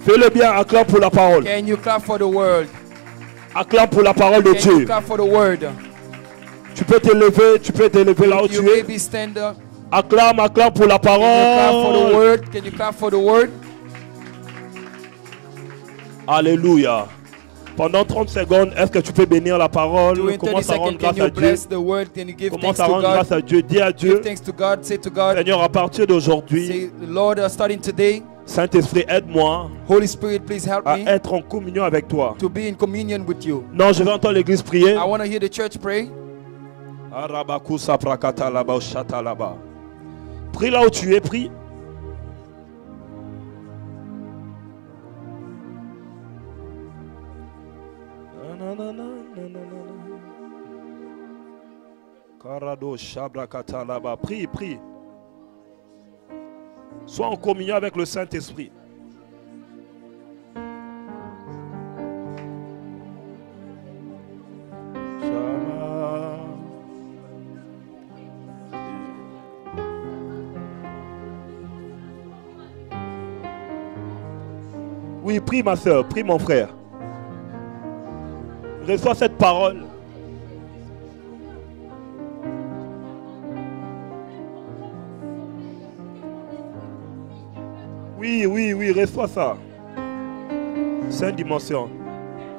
Fais-le bien, acclame pour la parole. Can you clap for the word? Acclame pour la parole de Can you Dieu. clap for the word? Tu peux t'élever là où You tu es. maybe stand up. Acclame pour la Can you clap for the parole. word? Can you clap for the word? Alléluia. Pendant 30 secondes, est-ce que tu peux bénir la parole? During 30 Commence à rendre seconds, can grâce you à Dieu. bless the word? Can you give thanks Commence à to rendre grâce God? à Dieu. Dis à Give Dieu, thanks to God. Say to God, Seigneur, à partir d'aujourd'hui, say, Lord, starting today, Saint-Esprit, aide-moi Holy Spirit, please help à me être en communion avec toi. to be in communion with you. Non, je vais entendre l'église prier. I want to hear the church pray. Arabakusa prakata laba, shata laba. Prie là où tu es, prie. Karado shabrakata laba. Prie, prie. Sois en communion avec le Saint-Esprit. Shama. Oui, prie ma soeur, prie mon frère. Reçois cette parole. Oui, oui, oui, reçois ça. Sainte dimension.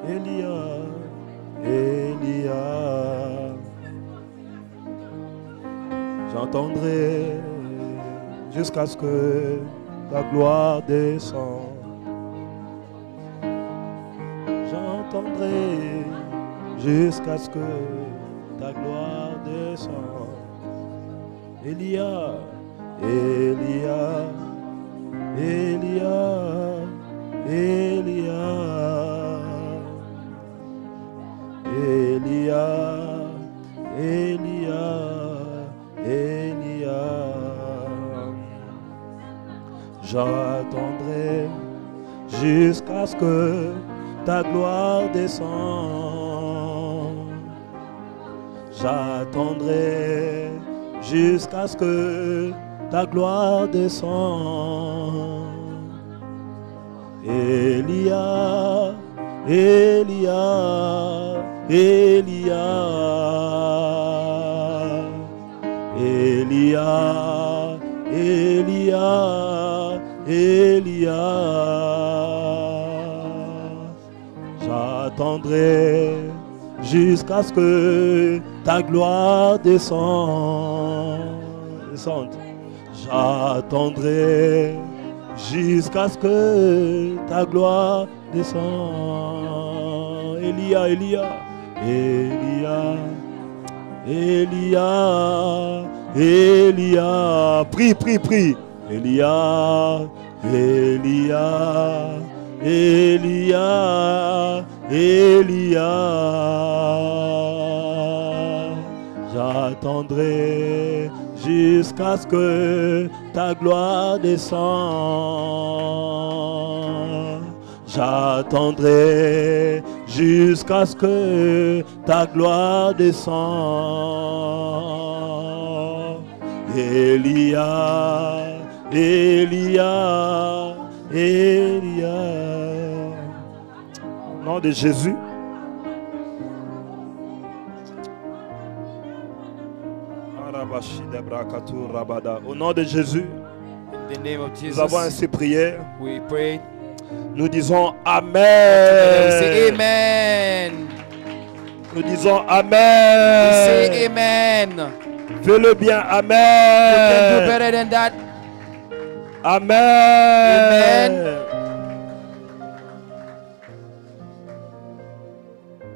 Elia, Elia, j'entendrai jusqu'à ce que ta gloire descende. J'entendrai jusqu'à ce que ta gloire descende. Elia, Elia, Elia, Elia, Elia, Elia, Elia. J'attendrai jusqu'à ce que ta gloire descende. J'attendrai jusqu'à ce que ta gloire descende. Elia, Elia, Elia, Elia, Elia, Elia. J'attendrai jusqu'à ce que ta gloire descende. J'attendrai jusqu'à ce que ta gloire descende. Elia, Elia, Elia, Elia, Elia. Prie, prie, prie. Elia, Elia, Elia, Elia. J'attendrai jusqu'à ce que ta gloire descende. J'attendrai jusqu'à ce que ta gloire descende. Elia, Elia, Elia. Au nom de Jésus. Au nom de Jésus, In the name of Jesus, nous avons ainsi prié. we pray. Nous disons We say Amen. amen. Nous disons We say Amen. amen. Fais-le bien. You can do Amen. better than that. Amen. Amen.